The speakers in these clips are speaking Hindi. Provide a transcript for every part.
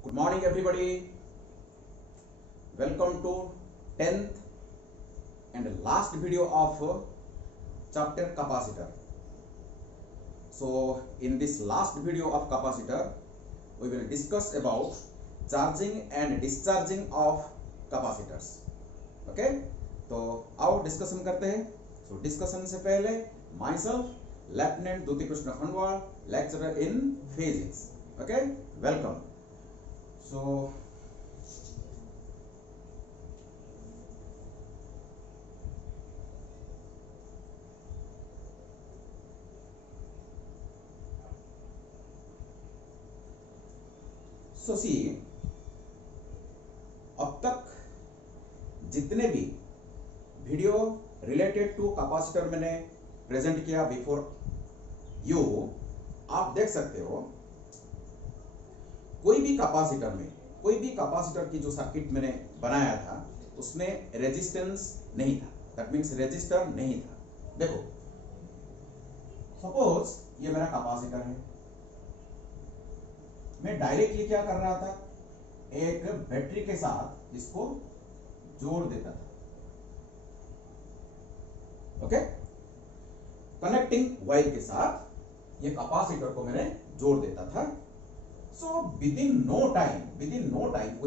Good morning, everybody. Welcome to 10th and last video of chapter capacitor. So, in this last video of capacitor, we will discuss about charging and discharging of capacitors. Okay? तो आओ डिस्कशन करते हैं. So, डिस्कशन से पहले myself, Lieutenant Duti Krishna Khandwal, lecturer in physics. Okay? Welcome. So, see, अब तक जितने भी वीडियो रिलेटेड टू कैपेसिटर मैंने प्रेजेंट किया बिफोर यू, आप देख सकते हो कोई भी कैपेसिटर की जो सर्किट मैंने बनाया था उसमें रेजिस्टेंस नहीं था. दैट मींस रेजिस्टर नहीं था. देखो, सपोज ये मेरा कैपेसिटर है. मैं डायरेक्टली क्या कर रहा था, एक बैटरी के साथ इसको जोड़ देता था. ओके, कनेक्टिंग वायर के साथ ये कैपेसिटर को मैंने जोड़ देता था. सो within no time we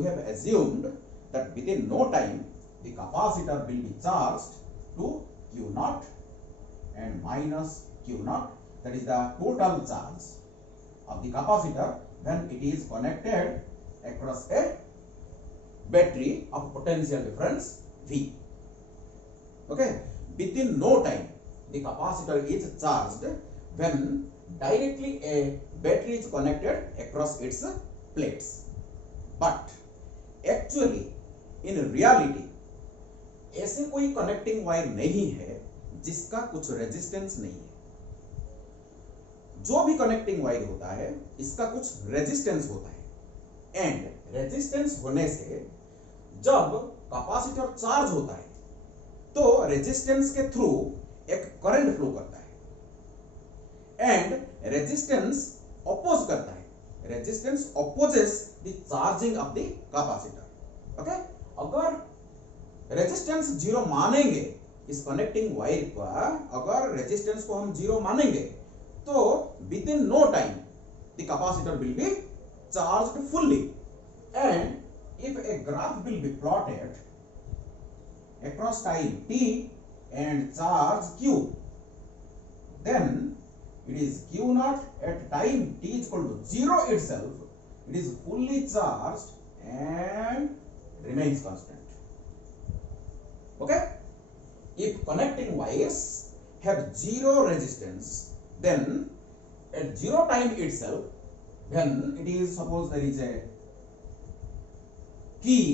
have assumed that within no time the capacitor will be charged to Q naught and minus Q naught. That is the total charge of the capacitor when it is connected across a battery of potential difference V. Okay, within no time the capacitor is charged when directly a battery is connected across its plates. But actually in reality ऐसे कोई कनेक्टिंग वायर नहीं है जिसका कुछ रेजिस्टेंस नहीं है. जो भी कनेक्टिंग वायर होता है इसका कुछ रेजिस्टेंस होता है. एंड रेजिस्टेंस होने से जब कैपेसिटर चार्ज होता है तो रेजिस्टेंस के थ्रू एक करंट फ्लो करता है एंड रेजिस्टेंस अपोज करता है. Resistance opposes the charging of the capacitor. Okay, अगर रेजिस्टेंस जीरो मानेंगे इस कनेक्टिंग वायर का, अगर रेजिस्टेंस को हम जीरो मानेंगे तो within no time the capacitor will be charged fully. And if a graph will be plotted across time t and charge q, then it is q naught at time t is equal to 0 itself. It is fully charged and remains constant. Okay, if connecting wires have zero resistance, then at zero time itself, when it is, suppose there is a key,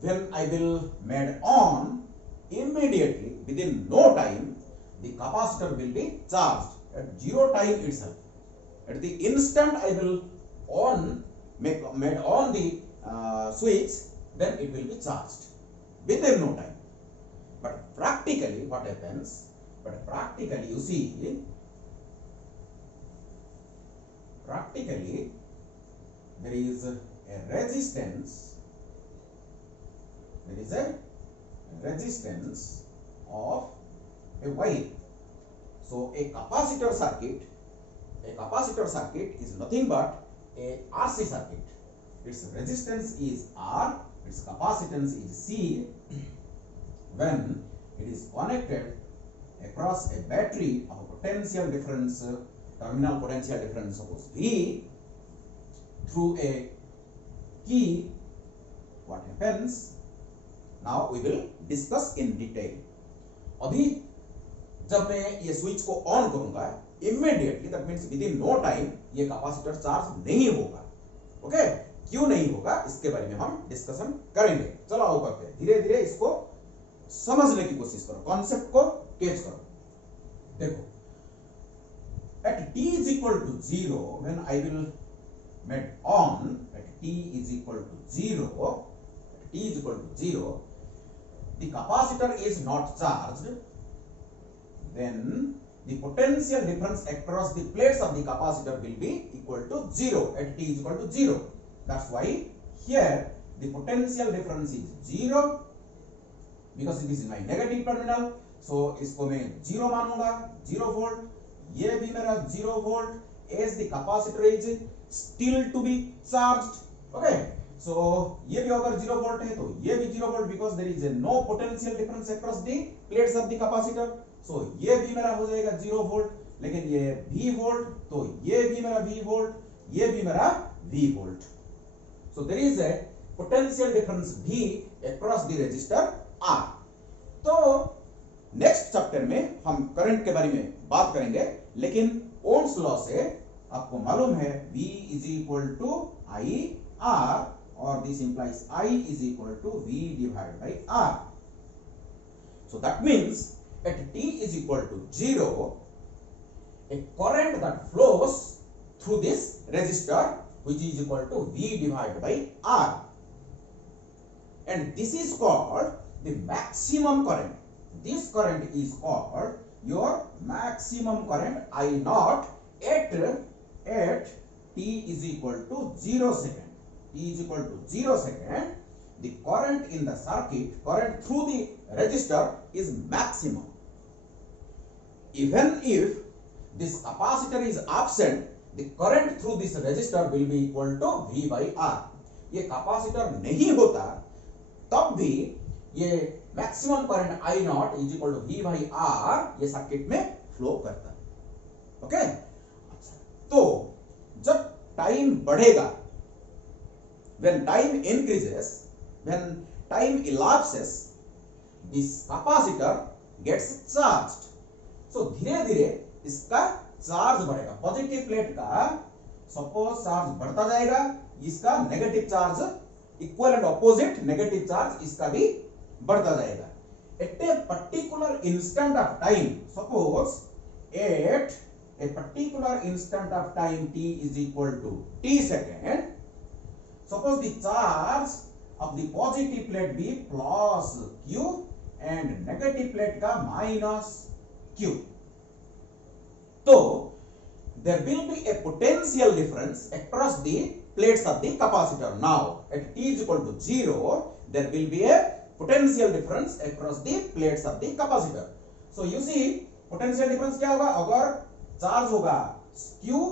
when I will made on, immediately within no time the capacitor will be charged at zero time itself. At the instant I will made on the switch, then it will be charged within no time. But practically what happens, you see, practically there is a resistance. There is a resistance of a wire. So a capacitor circuit is nothing but a RC circuit. Its resistance is R, its capacitance is C. When it is connected across a battery of a potential difference, terminal potential difference, suppose V, through a key, what happens? Now we will discuss in detail. अभी जब मैं ये स्विच को ऑन करूंगा, immediately that means within no time ये कैपेसिटर चार्ज नहीं होगा. ओके, क्यों नहीं होगा इसके बारे में हम डिस्कशन करेंगे. चलो आओ करते हैं, धीरे धीरे इसको समझने की कोशिश करो, कॉन्सेप्ट को कैच करो. देखो, at t is equal to 0, when I will made on at t is equal to 0, the capacitor is not charged, then the potential difference across the plates of the capacitor will be equal to 0 at t is equal to 0. That's why here the potential difference is 0 because it is my negative terminal. So इसको मैं 0 मानूंगा, 0 volt. ये भी मेरा 0 volt as the capacitor is still to be charged. Okay. So ये भी अगर 0 volt है तो ये भी 0 volt because there is a no potential difference across the plates of the capacitor. So ये भी मेरा हो जाएगा 0 volt. लेकिन ये V volt तो ये भी मेरा V volt, ये भी मेरा V volt. So there is a potential difference V across the resistor R. तो नेक्स्ट चैप्टर में हम करंट के बारे में बात करेंगे, लेकिन ओम्स लॉ से आपको मालूम है V is equal to IR or this implies I is equal to V divided by R. So that means at t is equal to 0, a current that flows through this resistor which is equal to V divided by R. And this is called the maximum current. This current is called your maximum current I naught at t is equal to 0 second. T is equal to 0 second. The current in the circuit, current through the resistor is maximum. Even if this capacitor is absent, the current through this resistor will be equal to V by R. ये capacitor नहीं होता तब भी ये maximum current I naught is equal to V by R ये सर्किट में फ्लो करता है. ओके, तो जब टाइम बढ़ेगा, when time increases, when time elapses, this capacitor gets charged. So धीरे धीरे इसका चार्ज बढ़ेगा. पॉजिटिव प्लेट का सपोज चार्ज बढ़ता जाएगा, इसका negative charge equal and opposite negative charge इसका भी बढ़ता जाएगा. At a particular instant of time, suppose at a particular instant of time t is equal to t second, suppose the charge of the positive plate be plus q and negative plate का minus q. तो there will be a potential difference across the plates of the capacitor. Now at t is equal to 0, there will be a potential difference across the plates of the capacitor. So you see potential difference क्या होगा, अगर चार्ज होगा q,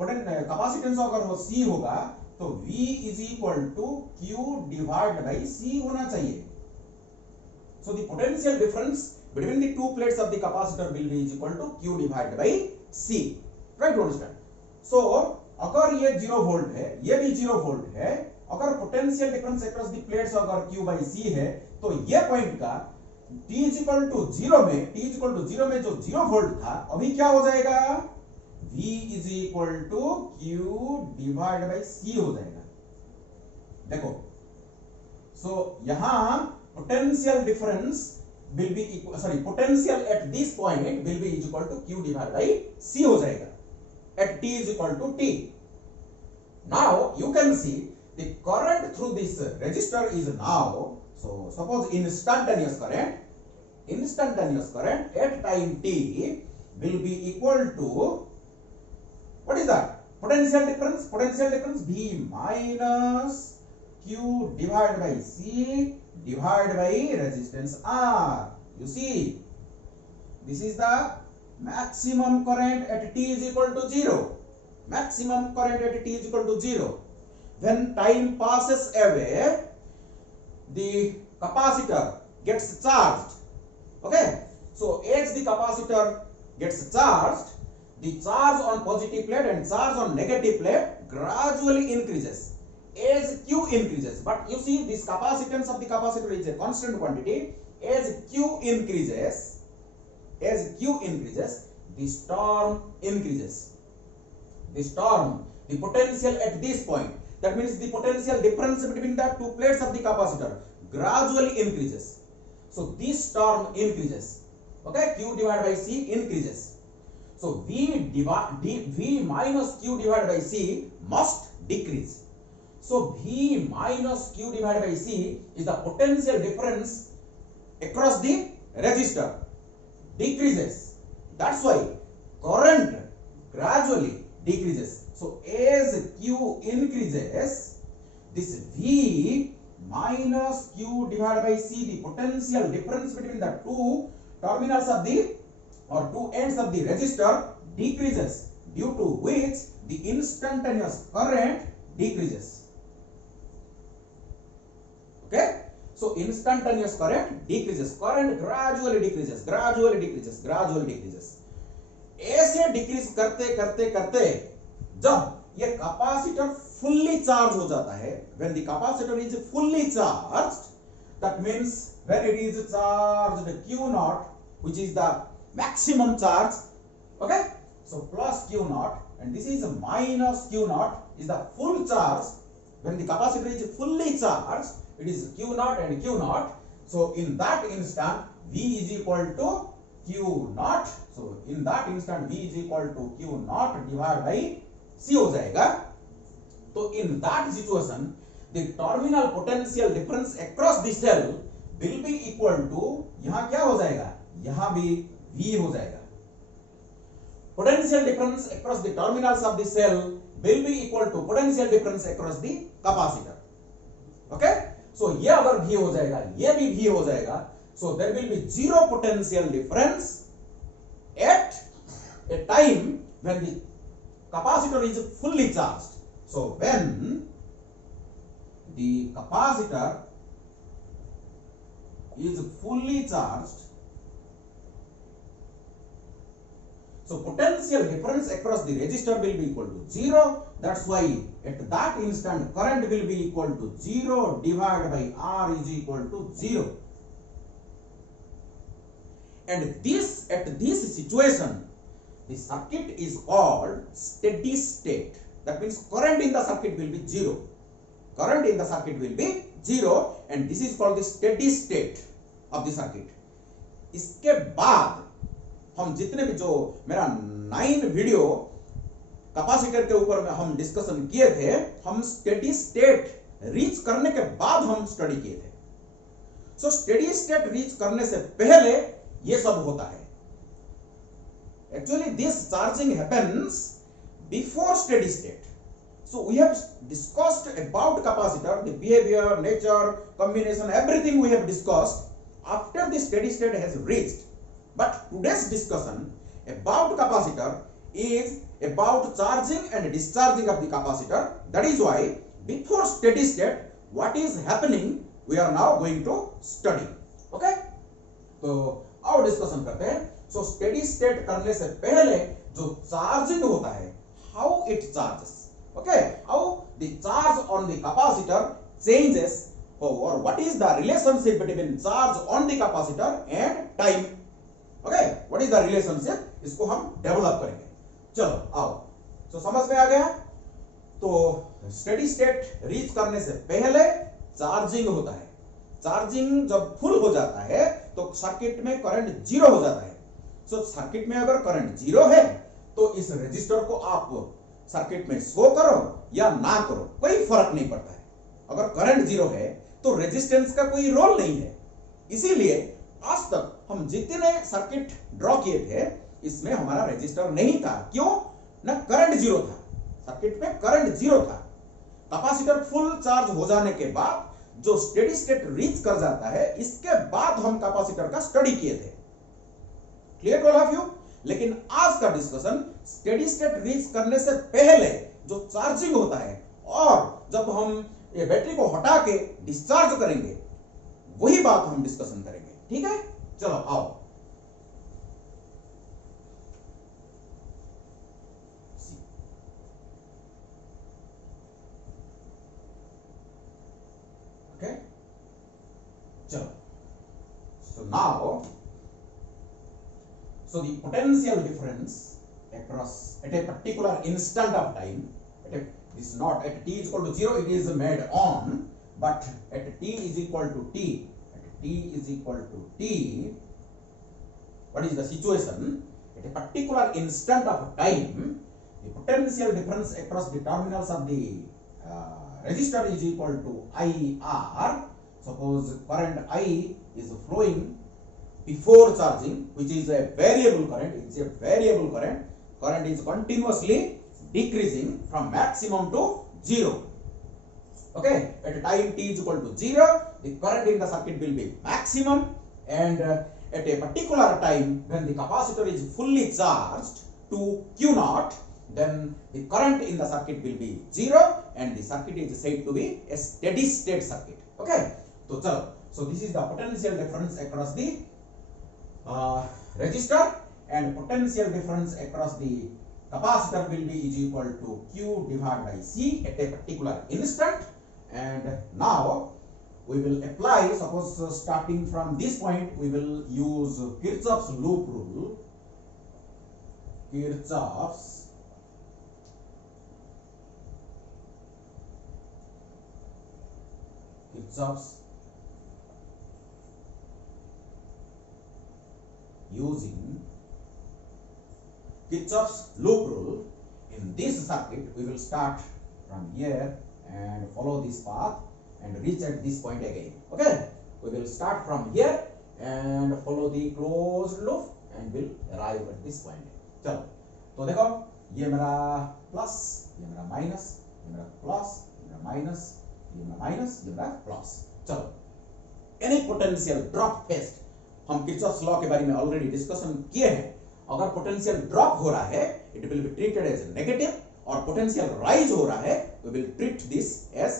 कैपेसिटेंस अगर वो c होगा तो v is equal to q divided by c होना चाहिए. So the potential difference between the two plates of the capacitor will be equal to q divided by c. Try to understand. So अगर ये 0 वोल्ट है, ये भी 0 वोल्ट है, अगर potential difference across the plates अगर q by c है, तो ये पॉइंट का t is equal to 0 में, t is equal to 0 में जो 0 वोल्ट था अभी क्या हो जाएगा, v is equal to q divided by c हो जाएगा. देखो, so यहाँ potential difference will be equal, sorry, potential at this point will be equal to q divided by c हो जाएगा at t is equal to t. Now you can see the current through this resistor is now, so suppose instantaneous current at time t will be equal to, what is that, potential difference v minus q divided by c divided by resistance R. You see, this is the maximum current at t is equal to 0. Maximum current at t is equal to 0. When time passes away, the capacitor gets charged. Okay, so as the capacitor gets charged, the charge on positive plate and charge on negative plate gradually increases as q increases. But you see, this capacitance of the capacitor is a constant quantity. As q increases, this term increases. This term, the potential at this point, that means the potential difference between the two plates of the capacitor gradually increases. So this term increases. Okay, q divided by c increases. So v minus q divided by c must decrease. So v minus q divided by c is the potential difference across the resistor, decreases. That's why current gradually decreases. So as q increases, this V minus Q divided by C, the potential difference between the two terminals of the or two ends of the resistor decreases, due to which the instantaneous current decreases. Okay, so instantaneous current decreases, current gradually decreases, gradually decreases, gradually decreases. ऐसे डिक्रीज करते करते करते जब ये कैपेसिटर फुल्ली चार्ज हो जाता है, when the capacitor is fully charged, that means when it is charged Q naught, which is the maximum charge, okay, so plus Q naught, and this is minus Q naught is the full charge. When the capacitor is fully charged, it is Q naught and Q naught. So in that instant V is equal to Q naught. So in that instant V is equal to Q naught divided by C हो जाएगा. तो in that situation the terminal potential difference across the cell will be equal to, यहाँ क्या हो जाएगा, यहाँ भी V हो जाएगा. Potential difference across the terminals of the cell will be equal to potential difference across the capacitor. Okay, so ये अगर V हो जाएगा, ये भी V हो जाएगा. So there will be zero potential difference at a time when the capacitor is fully charged. So when the capacitor is fully charged, so potential difference across the resistor will be equal to 0. That's why at that instant current will be equal to 0 divided by R is equal to 0. And this, at this situation, the circuit is called steady state. That means current in the circuit will be 0. Current in the circuit will be 0, and this is called the steady state of the circuit. इसके बाद हम जितने भी जो मेरा 9 वीडियो कैपेसिटर के ऊपर में हम डिस्कशन किए थे, हम स्टेडी स्टेट रीच करने के बाद हम स्टडी किए थे. सो स्टेडी स्टेट रीच करने से पहले ये सब होता है. Actually this charging happens before steady state. So we have discussed about capacitor, the behavior, nature, combination, everything we have discussed after the steady state has reached. But today's discussion about capacitor is about charging and discharging of the capacitor. That is why before steady state what is happening we are now going to study. Okay, तो आओ डिस्कशन करते हैं. सो स्टेडी स्टेट करने से पहले जो चार्जिंग होता है, how it charges, okay, how the charge on the capacitor changes, और what is the relationship between charge on the capacitor and time. Okay, what is the relationship, इसको हम डेवलप करेंगे. चलो आओ, तो समझ में आ गया. तो स्टेडी स्टेट रीच करने से पहले चार्जिंग होता है. चार्जिंग जब फुल हो जाता है तो सर्किट में करंट 0 हो जाता है. सो सर्किट में अगर करंट 0 है तो इस रेजिस्टर को आप सर्किट में शो करो या ना करो, कोई फर्क नहीं पड़ता है. अगर करंट 0 है तो रेजिस्टेंस का कोई रोल नहीं है. इसीलिए आज तक हम जितने सर्किट ड्रॉ किए थे इसमें हमारा रेजिस्टर नहीं था. क्यों? ना करंट 0 था, सर्किट में करंट 0 था. कैपेसिटर फुल चार्ज हो जाने के बाद जो स्टेडी स्टेट रीच कर जाता है, इसके बाद हम कैपेसिटर का स्टडी किए थे. Clear to all of you. लेकिन आज का डिस्कशन स्टेडी स्टेट रीच करने से पहले जो चार्जिंग होता है और जब हम ये बैटरी को हटा के डिस्चार्ज करेंगे, वही बात हम डिस्कशन करेंगे. ठीक है, चलो आओ. Okay, chalo. So now, so the potential difference across at a particular instant of time, this is not at t is equal to 0, it is made on, but at t is equal to t, at t is equal to t, what is the situation? At a particular instant of time, the potential difference across the terminals of the resistor is equal to IR. Suppose current I is flowing before charging, which is a variable current. It's a variable current. Current is continuously decreasing from maximum to 0. Okay, at time t is equal to 0, the current in the circuit will be maximum, and at a particular time when the capacitor is fully charged to Q naught, then the current in the circuit will be 0 and the circuit is said to be a steady state circuit. Okay, so chalo, so this is the potential difference across the resistor, and potential difference across the capacitor will be is equal to Q divided by C at a particular instant. And now we will apply, suppose starting from this point we will use Kirchhoff's loop rule, Kirchhoff's using Kirchhoff's loop rule in this circuit. We will start from here and follow this path and reach at this point again. Okay, we will start from here and follow the closed loop and will arrive at this point. चलो, तो देखो ये मेरा प्लस, ये मेरा माइनस, ये मेरा प्लस, ये मेरा माइनस, ये मेरा माइनस, ये मेरा प्लस. चलो, एनी पोटेंशियल ड्रॉप टेस्ट हम किरचॉफ्स लॉ के बारे में ऑलरेडी डिस्कशन किए हैं. अगर पोटेंशियल ड्रॉप हो रहा है it will be treated as negative, और पोटेंशियल राइज हो रहा है we will treat this as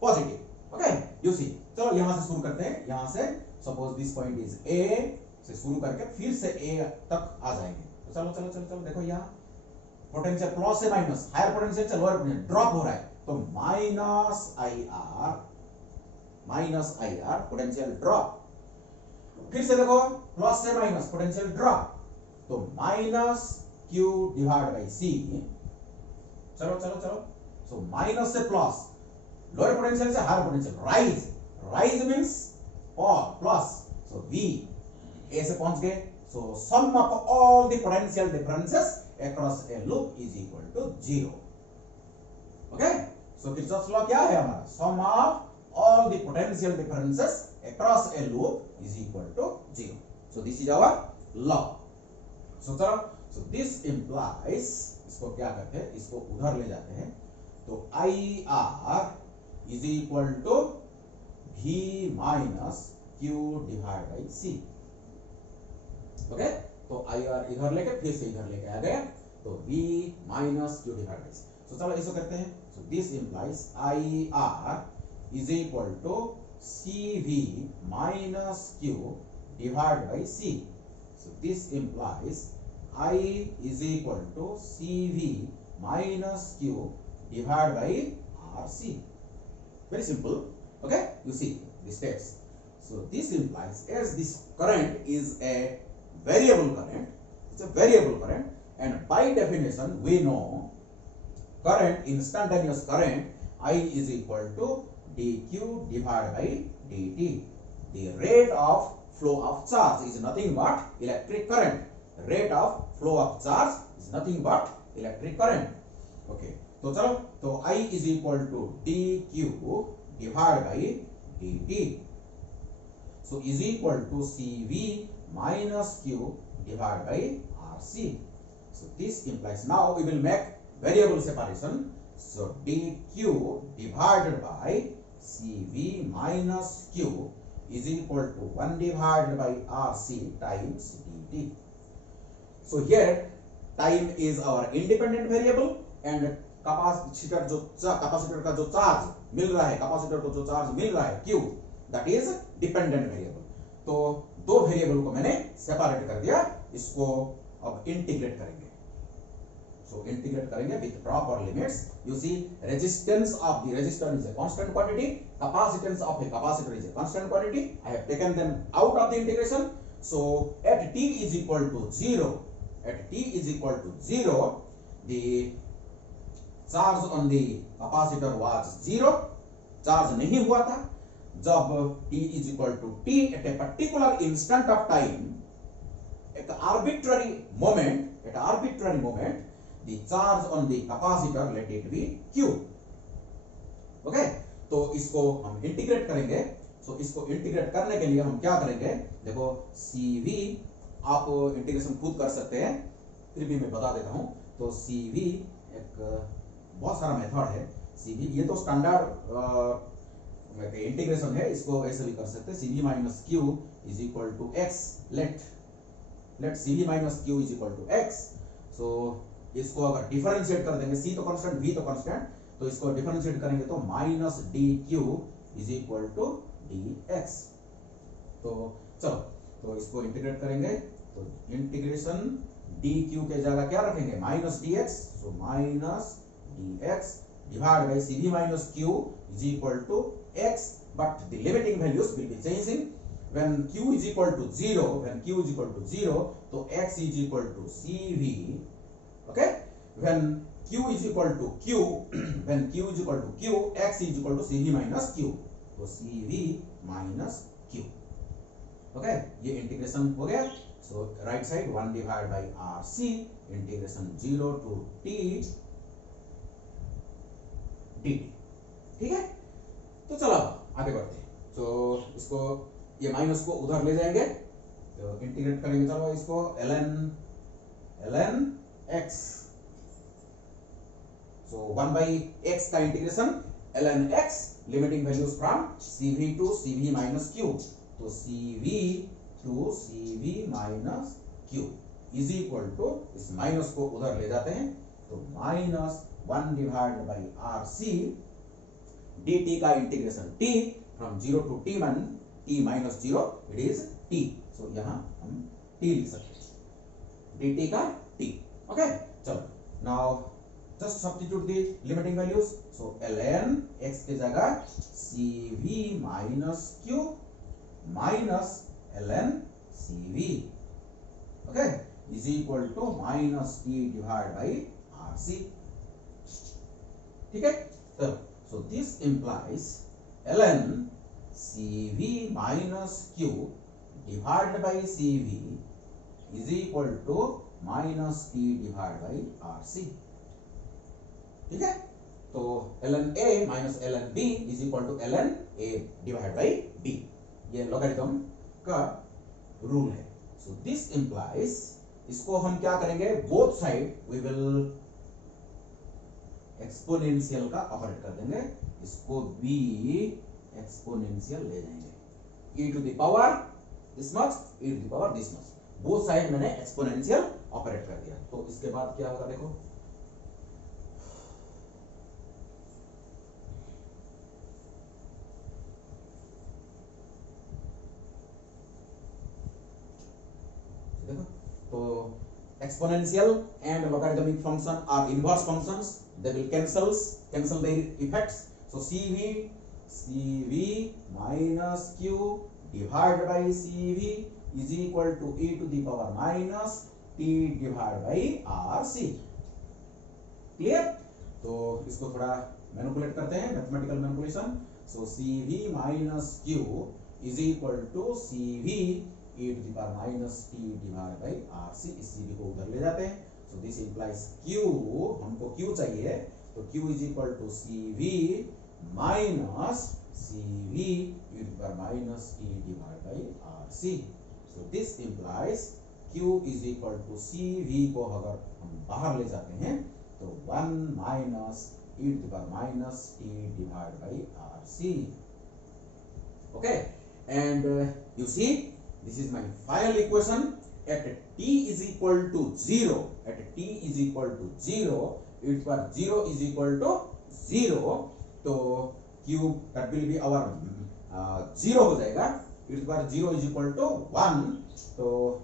positive. Okay, you see. चलो यहां से शुरू करते हैं. यहां से suppose this point is A से शुरू करके फिर से ए तक आ जाएंगे. तो चलो चलो चलो चलो देखो यहां पोटेंशियल प्लस से माइनस, हायर पोटेंशियल से लोअर पोटेंशियल ड्रॉप हो रहा है, तो minus I R potential drop. फिर से देखो प्लस से माइनस पोटेंशियल ड्रॉप, तो minus Q divide by C. चलो चलो चलो, सो माइनस से प्लस, लोअर पोटेंशियल से higher potential, rise. Rise means plus, so we A से पहुंच गए. So sum of all the potential differences across a loop is equal to 0. Okay, so Kirchhoff's law क्या है हमारा? Sum of all the potential differences across a loop is equal to 0. So this is our law. So this implies, इसको क्या करते हैं, इसको उधर ले जाते हैं, तो IR is equal to V minus Q divided by C. Okay, तो IR इधर लेके फिर से इधर लेके आ गया, तो V minus Q divided by C. So चलो इसको करते हैं. So this implies IR is equal to CV minus Q divided by C. So this implies I is equal to CV minus Q divided by RC. Very simple. Okay, you see the steps. So this implies, as this current is a variable current, it's a variable current, and by definition we know current, instantaneous current, I is equal to dq divided by dt. The rate of flow of charge is nothing but electric current. Rate of flow of charge is nothing but electric current. Okay, तो चलो, तो I is equal to dq divided by dt. So is equal to CV minus Q divided by RC. So this implies, now we will make variable separation. So dq divided by CV minus Q is equal to 1 divided by RC times dt. So here time is our independent variable and capacitor का जो चार्ज मिल रहा है, कैपेसिटर को जो चार्ज मिल रहा है Q, that is dependent variable. तो दो वेरिएबल को मैंने सेपरेट कर दिया, इसको अब इंटीग्रेट करेंगे. So integrate करेंगे with proper limits. You see, resistance of the resistor is a constant quantity, capacitance of a capacitor is a constant quantity. I have taken them out of the integration. So at t is equal to 0, the charge on the capacitor was 0. Charge नहीं हुआ था. जब t is equal to t, at a particular instant of time, at arbitrary moment, the charge on the capacitor, let it be Q. Okay, तो इसको हम इंटीग्रेट करेंगे. सो इसको इंटीग्रेट करने के लिए हम क्या करेंगे, देखो CV, आप इंटीग्रेशन खुद कर सकते हैं, फिर भी मैं बता देता हूं. तो CV एक बहुत सारा मेथड है. CV, ये तो स्टैंडर्ड इंटीग्रेशन है, इसको ऐसे भी कर सकते हैं, CV minus Q is equal to X, let CV minus Q is equal to X. So इसको अगर डिफरेंशिएट कर देंगे, C तो कांस्टेंट, V तो कांस्टेंट, तो इसको डिफरेंशिएट करेंगे तो minus D Q is equal to D X. तो चलो, तो इसको इंटीग्रेट करेंगे, तो इंटीग्रेशन डी क्यू के जगह क्या रखेंगे, minus D x, so minus D x divided by CV minus Q is equal to X, but the limiting values will be changing. When Q is equal to 0, so X is equal to CV, okay? When Q is equal to Q, X is equal to CV minus Q, so CV minus Q, okay? ये इंटीग्रेशन हो गया, so right side 1 divided by RC, integration 0 to T dt, ठीक है। तो चलो आगे बढ़ते हैं, तो इसको ये माइनस को उधर ले जाएंगे, तो इंटीग्रेट करेंगे, चलो इसको ln x, so 1 by x का integration ln x, limiting values from CV to CV minus q, तो CV to CV minus q is equal to, इस माइनस को उधर ले जाते हैं, तो minus 1 divided by RC dt का integration t from 0 to t1, t minus 0, it is t, so यहाँ हम t लिख सकते हैं, dt का t, okay? चलो, now just substitute the limiting values, so ln x के जगह CV minus q minus ln CV, okay, is equal to minus t divided by RC, ठीक है। तो so this implies ln CV minus q divided by CV is equal to minus t divided by RC, ठीक है। तो ln A minus ln B is equal to ln A divided by B, ये लॉगरिथम का रूल है। so this implies, इसको हम क्या करेंगे, both side we will exponential का ऑपरेट कर देंगे, इसको भी एक्सपोनेंशियल ले जाएंगे, e to the power this much, e to the power this much, both side मैंने एक्सपोनेंशियल ऑपरेट कर दिया। तो इसके बाद क्या होगा, देखो तो exponential and logarithmic function are inverse functions, they will cancel their effects, so CV minus q divided by CV is equal to e to the power minus t divided by RC, clear? तो इसको थोड़ा मैनिपुलेट करते हैं, mathematical manipulation, so CV minus q is equal to CV e to the power minus t divided by RC, इस CV को उधर ले जाते हैं, so this implies q, हमको q चाहिए, तो q is equal to CV minus CV e to the power minus t divided by RC, so this implies q is equal to CV को अगर हम बाहर ले जाते हैं, तो 1 minus e to the power minus t divided by RC, okay? And you see, this is my final equation at t is equal to 0, at t is equal to 0, it for 0 is equal to 0, तो q that will be our 0 हो जाएगा, it for 0 is equal to 1, तो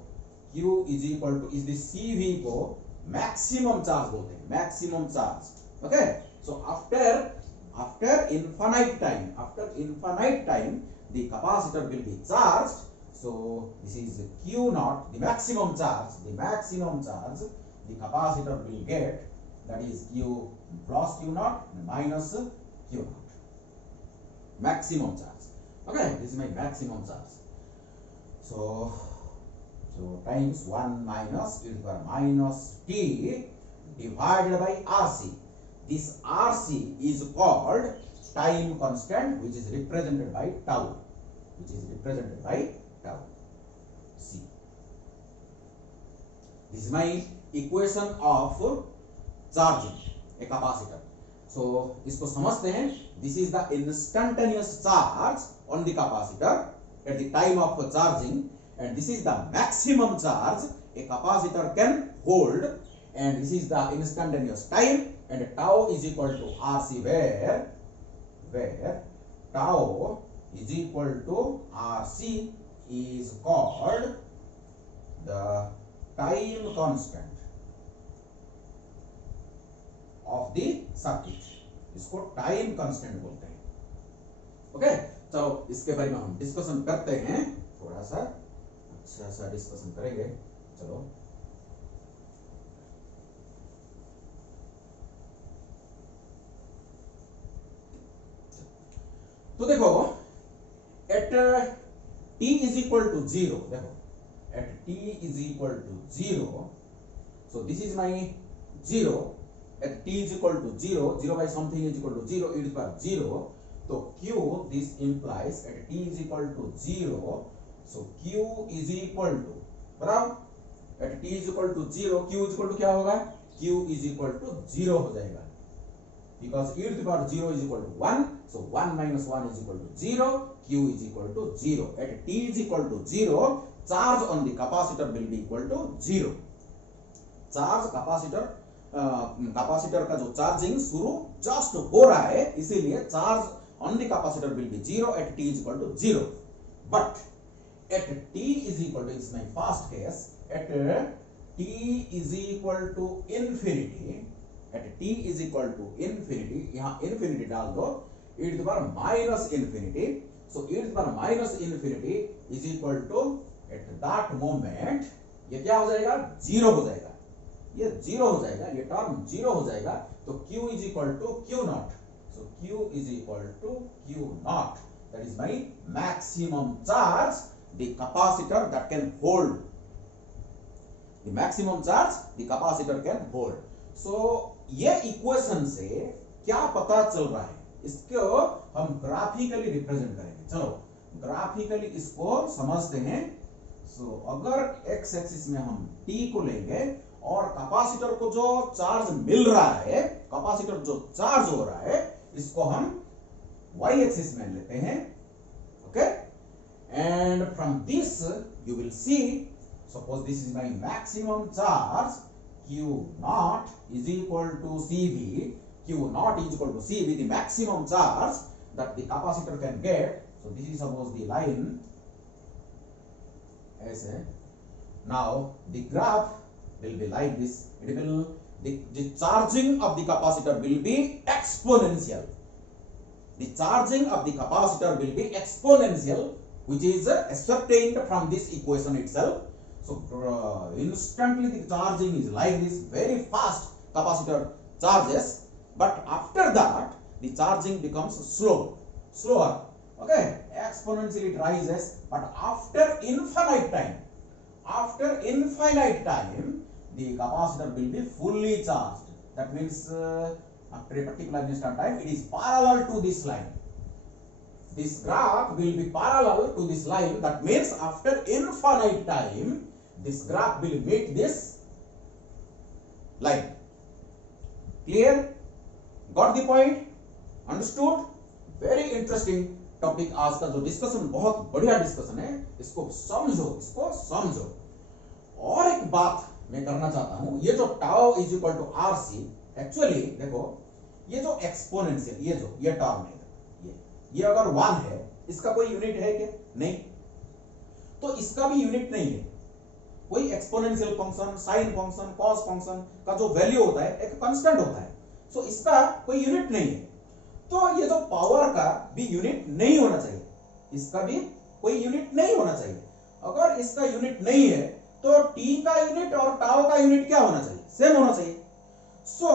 q is equal to, इस CV को मैक्सिमम चार्ज बोलते हैं, maximum charge, okay? So after infinite time the capacitor will be charged, so this is q naught, the maximum charge the capacitor will get, that is q plus q naught minus q naught, maximum charge, okay? This is my maximum charge, so times 1 minus e to the power minus t divided by RC, this RC is called time constant, which is represented by tau, C. This is my equation of charging a capacitor. सो इसको समझते हैं. This is the instantaneous charge on the capacitor at the time of charging, and this is the maximum charge a capacitor can hold, and this is the instantaneous time, and tau is equal to RC, where tau is equal to RC is called the time constant of the circuit. इसको टाइम कांस्टेंट बोलते हैं. ओके, चलो इसके बारे में हम डिस्कशन करते हैं. थोड़ा सा अच्छा सा डिस्कशन करेंगे. चलो तो देखो, eight t is equal to 0, देखो at t is equal to 0, so this is my 0. at t is equal to 0, 0 by something is equal to 0, it is for 0. So q, this implies at t is equal to 0, so q is equal to, बराबर at t is equal to 0, q is equal to क्या होगा, q is equal to 0 हो जाएगा, because e to the power 0 is equal to 1, so 1 minus 1 is equal to 0, q is equal to 0. at t is equal to 0, charge on the capacitor will be equal to 0. Charge capacitor का जो चार्जिंग शुरू जस्ट हो रहा है, इसीलिए charge on the capacitor will B 0 at t is equal to 0. But at t is equal to, it's my first case, at t is equal to infinity, at t is equal to infinity, यहाँ infinity डाल दो, e to the power minus infinity, so e to the power minus infinity is equal to, at that moment ये क्या हो जाएगा, 0 हो जाएगा, ये 0 हो जाएगा, ये टर्म 0 हो जाएगा. तो q is equal to q naught, so q is equal to q naught, that is my maximum charge the capacitor that can hold, the maximum charge the capacitor can hold. So ये इक्वेशन से क्या पता चल रहा है, इसको हम ग्राफिकली रिप्रेजेंट करेंगे. चलो ग्राफिकली इसको समझते हैं. सो अगर x एक्सिस में हम t को लेंगे और कैपेसिटर को जो चार्ज मिल रहा है, कैपेसिटर जो चार्ज हो रहा है, इसको हम y एक्सिस में लेते हैं. Okay, and from this you will see, suppose this is my maximum charge, q naught is equal to cv, q naught is equal to cv, the maximum charge that the capacitor can get. So this is suppose the line, ऐसे. Now the graph will be like this. It will, the charging of the capacitor will be exponential. The charging of the capacitor will be exponential, which is ascertained from this equation itself. So instantly the charging is like this, very fast capacitor charges, but after that the charging becomes slower. Okay, exponentially it rises, but after infinite time the capacitor will be fully charged. That means after a particular instant time it is parallel to this line. This graph will be parallel to this line. That means after infinite time this graph will meet this line. Clear? Got the point? Understood? Very interesting topic. आज का जो डिस्कशन बहुत बढ़िया डिस्कशन है, इसको समझो. और एक बात मैं करना चाहता हूं, ये जो tau is equal to RC, actually देखो ये जो एक्सपोनेंशियल, ये टर्म है, ये अगर 1 है, इसका कोई यूनिट है क्या? नहीं. तो इसका भी यूनिट नहीं है. कोई exponential function, sine function, cos function का जो वैल्यू होता है एक कांस्टेंट होता है. सो इसका कोई यूनिट नहीं है. तो ये जो पावर का भी यूनिट नहीं होना चाहिए, इसका भी कोई यूनिट नहीं होना चाहिए. अगर इसका यूनिट नहीं है तो t का यूनिट और टाउ का यूनिट क्या होना चाहिए? सेम होना चाहिए. सो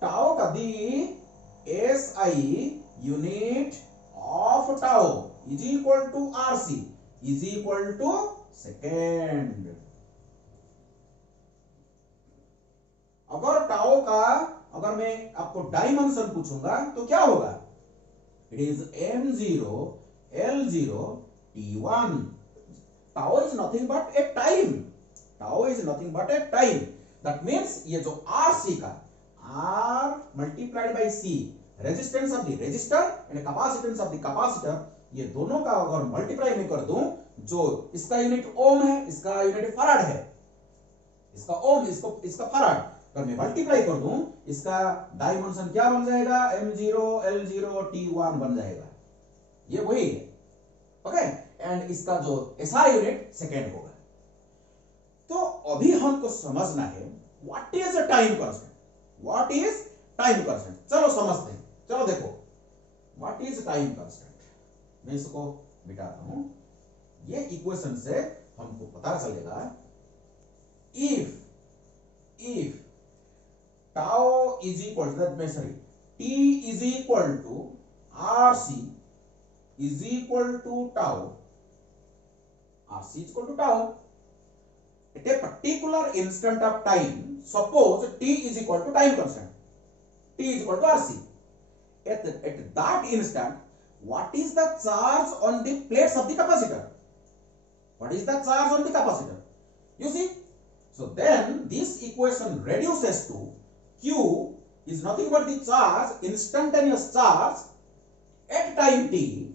टाउ का the SI unit of tau is equal to RC is equal to second. अगर मैं आपको डायमेंशन पूछूंगा तो क्या होगा? It is m0 L0 T1. Tau is nothing but a time. Tau is nothing but a time. That means ये जो RC R multiplied by C, resistance of the resistor and capacitance of the capacitor, ये दोनों का अगर मल्टीप्लाई में कर दूं, जो इसका यूनिट ओम है, इसका यूनिट फराड है, इसका ओम, इसका फराड, अगर मैं मल्टीप्लाई कर दूं, इसका डायमेंशन क्या बन जाएगा, m0 l0 t1 बन जाएगा, ये वही है, ओके। एंड इसका जो एसआई यूनिट सेकेंड होगा। तो अभी हमको समझना है what is a time constant, what is time constant. चलो समझते हैं, चलो देखो व्हाट इज टाइम कांस्टेंट। मैं इसको मिटाता हूं, ये इक्वेशन से हमको पता चलेगा if tau is equal to T is equal to RC is equal to tau, RC is equal to tau at a particular instant of time. Suppose T is equal to time constant, T is equal to RC. At that instant, what is the charge on the plates of the capacitor? What is the charge on the capacitor? You see? So then this equation reduces to Q is nothing but the charge, instantaneous charge at time t,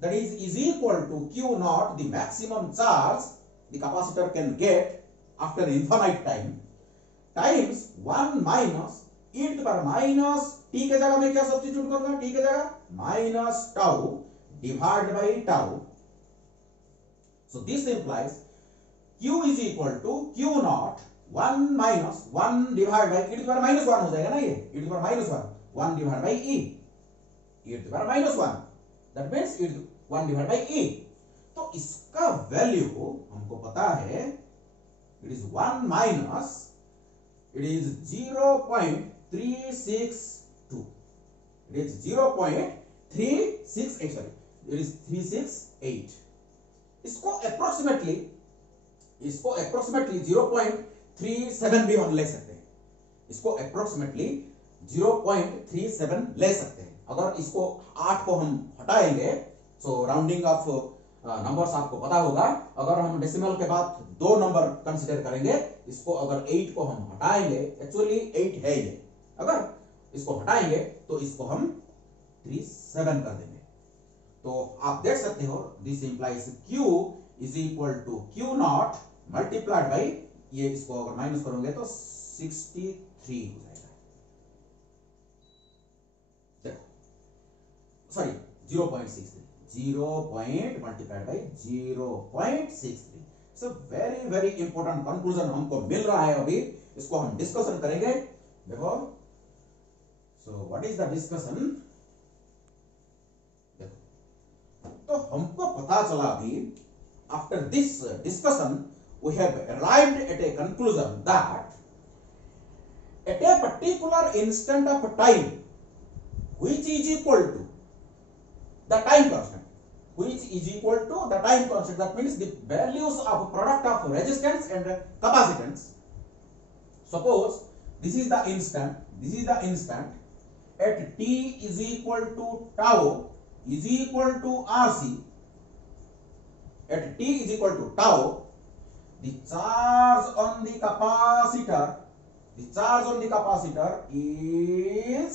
that is equal to Q naught, the maximum charge the capacitor can get after infinite time, times 1 minus e to the power minus t के जगह में क्या सब्स्टिट्यूट करूंगा, t के जगह minus tau divide by tau. So this implies Q is equal to Q naught 1 minus 1 divided by e to the power minus 1 हो जाएगा ना, ये e to the power minus 1 divided by e to the power minus 1, that means 1 divided by e। तो इसका वैल्यू हमको पता है, it is 1 minus, it is 0.362, it is 0.368, sorry, it is 368। इसको approximately 0.37 भी हम ले सकते हैं, इसको approximately 0.37 ले सकते हैं। अगर इसको 8 को हम हटाएंगे, सो राउंडिंग ऑफ नंबर्स आपको पता होगा, अगर हम डेसिमल के बाद 2 नंबर कंसीडर करेंगे, इसको अगर 8 को हम हटाएंगे, एक्चुअली 8 है ये, अगर इसको हटाएंगे तो इसको हम 37 कर देंगे। तो आप देख सकते हो this implies Q is equal to Q naught multiplied by, ये इसको अगर माइनस करोगे तो 63 हो जाएगा, sorry 0.63 multiplied by 0.63। So very very important conclusion हमको मिल रहा है, अभी इसको हम डिस्कशन करेंगे। देखो, so what is the discussion, देखो तो हमको पता चला अभी, after this discussion we have arrived at a conclusion that at a particular instant of time which is equal to the time constant, which is equal to the time constant, that means the values of product of resistance and capacitance. Suppose this is the instant at t is equal to tau is equal to RC, at t is equal to tau, the charge on the capacitor is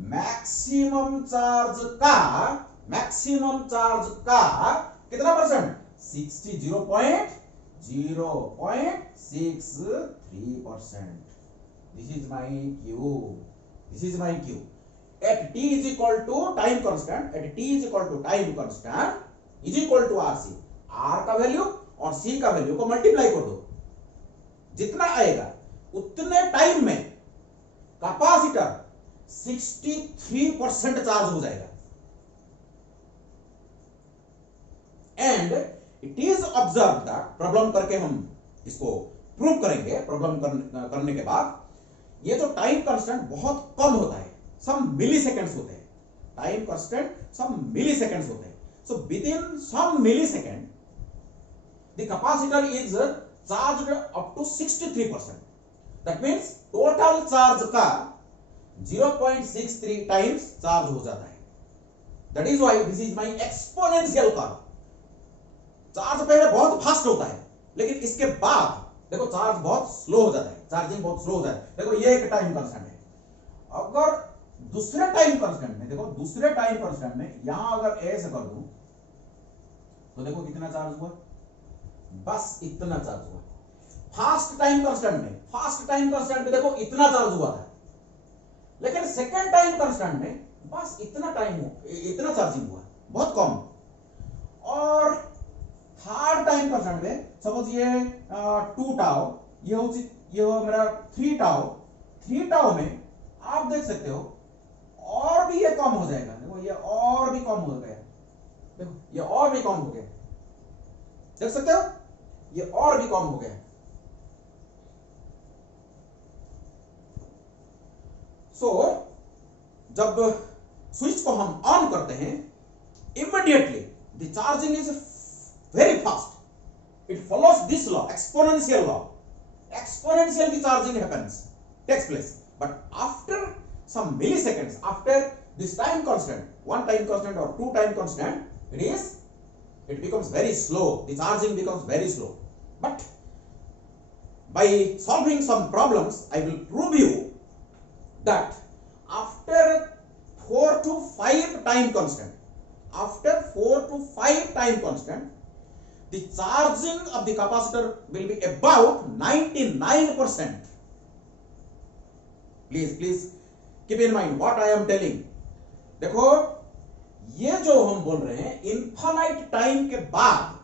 maximum charge का कितना percent, 0.63%। This is my Q at t is equal to time constant, at t is equal to time constant is equal to RC, R का वैल्यू और C का वैल्यू को मल्टीप्लाई कर दो, जितना आएगा उतने टाइम में कैपेसिटर 63% चार्ज हो जाएगा। And it is observe that, problem करके हम इसको प्रूव करेंगे, प्रॉब्लम करने के बाद ये जो टाइम कांस्टेंट बहुत कम होता है, सम मिली सेकेंड्स होते हैं, time constant some milliseconds होते हैं। So within some millisecond the capacitor is charged up to 63%, that means total charge का 0.63 टाइम्स चार्ज हो जाता है। That is why this is my exponential curve. Charge पहले बहुत फास्ट होता है, लेकिन इसके बाद देखो चार्ज बहुत स्लो हो जाता है, चार्जिंग बहुत स्लो हो जाता है। देखो ये एक टाइम कांस्टेंट है। अगर दूसरे टाइम कांस्टेंट में, देखो दूसरे टाइम कांस्टेंट में यहां अगर ऐसे कर दूं तो देखो कितना चार्ज हुआ, बस इतना चार्ज हुआ। फास्ट टाइम कांस्टेंट में, फास्ट टाइम कांस्टेंट में देखो इतना चार्ज हुआ था, लेकिन सेकंड टाइम कांस्टेंट में बस इतना टाइम हो, इतना चार्जिंग हुआ, बहुत कम। और थर्ड टाइम कांस्टेंट में सपोज ये 2 टाउ, ये हो मेरा 3 टाउ, 3 टाउ में आप देख सकते हो और भी ये कम हो जाएगा। देखो ये और भी कम हो गया, देखो ये और भी कम हो गया, देख सकते हो ये और भी कम हो गया। सो जब स्विच को हम ऑन करते हैं, immediately the charging is very fast, it follows this law, exponential law, exponential the charging happens, takes place. But after some milliseconds, after this time constant, 1 time constant or 2 time constant, it becomes very slow, the charging becomes very slow. But by solving some problems, I will prove you that after 4 to 5 time constant, after 4 to 5 time constant, the charging of the capacitor will be about 99%. Please keep in mind what I am telling. देखो ये जो हम बोल रहे हैं इनफाइनाइट टाइम के बाद,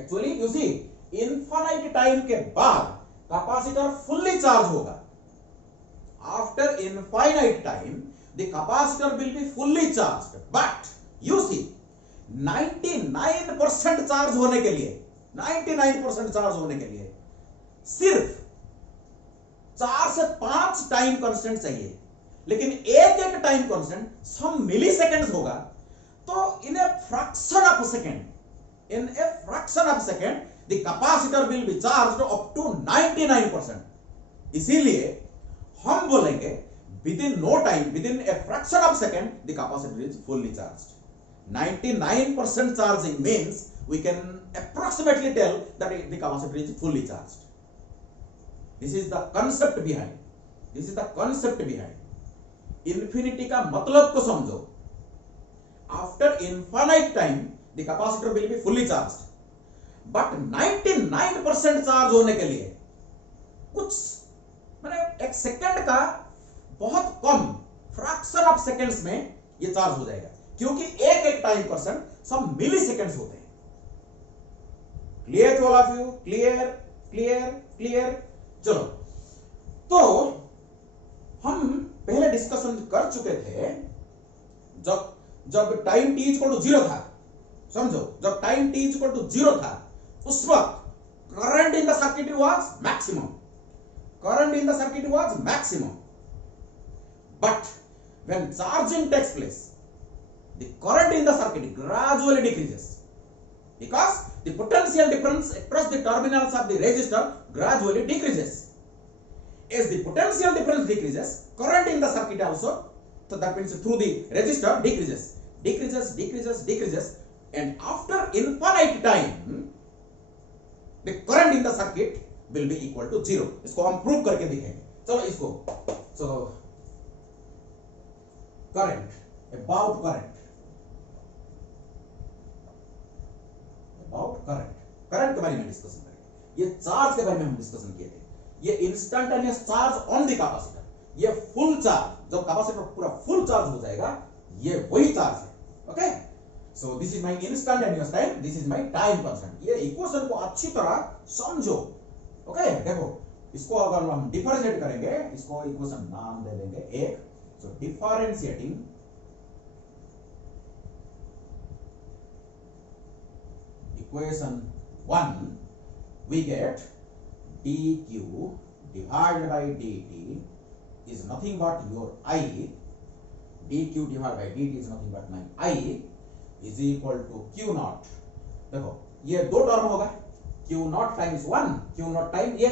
actually you see infinite time के बाद कैपेसिटर फुल्ली चार्ज होगा। After infinite time the capacitor will be fully charged, but you see 99% charge होने के लिए, 99% चार्ज होने के लिए सिर्फ 4 से 5 टाइम कांस्टेंट चाहिए। लेकिन एक time constant some millisecond होगा, तो in a fraction of second, the capacitor will be charged up to 99%। इसीलिए हम बोलेंगे within no time, within a fraction of second the capacitor is fully charged. 99% charging means we can approximately tell that the capacitor is fully charged. This is the concept behind. This is the concept behind. Infinity का मतलब को समझो। After infinite time, the capacitor will be fully charged. But 99% charge होने के लिए कुछ मैंने एक सेकंड का बहुत कम फ्रैक्शन ऑफ सेकंड्स में ये चार्ज हो जाएगा, क्योंकि एक टाइम परसेंट सब मिली सेकेंड्स होते हैं। Clear to all of you? Clear clear clear. चलो, तो हम पहले डिस्कशन कर चुके थे, जब टाइम t इक्वल टू 0 था, समझो जब टाइम t इक्वल टू 0 था उस वक्त current in the circuit was maximum, current in the circuit was maximum. But when charging takes place, the current in the circuit gradually decreases because the potential difference across the terminals of the resistor gradually decreases. As the potential difference decreases, current in the circuit also, so that means through the resistor decreases, and after infinite time the current in the circuit will be equal to 0. इसको हम प्रूव करके दिखाएंगे। चलो इसको, so current, about current के बारे में डिस्कशन करेंगे। ये चार्ज के बारे में हम डिस्कशन किए थे, ये instantaneous charge on the capacitor, ये फुल चार्ज, जब कैपेसिटर पूरा फुल चार्ज हो जाएगा ये वही चार्ज है। Okay, so this is my instantaneous time, this is my time constant. ये इक्वेशन को अच्छी तरह समझो। ओके, देखो इसको अगर हम डिफरेंशिएट करेंगे, इसको इक्वेशन नाम दे देंगे एक, सो differentiating equation 1, we get dq divided by dt is nothing but your I, dq divided by dt is nothing but my I is equal to q naught। देखो ये दो टर्म होगा, q naught times 1, q naught time ये,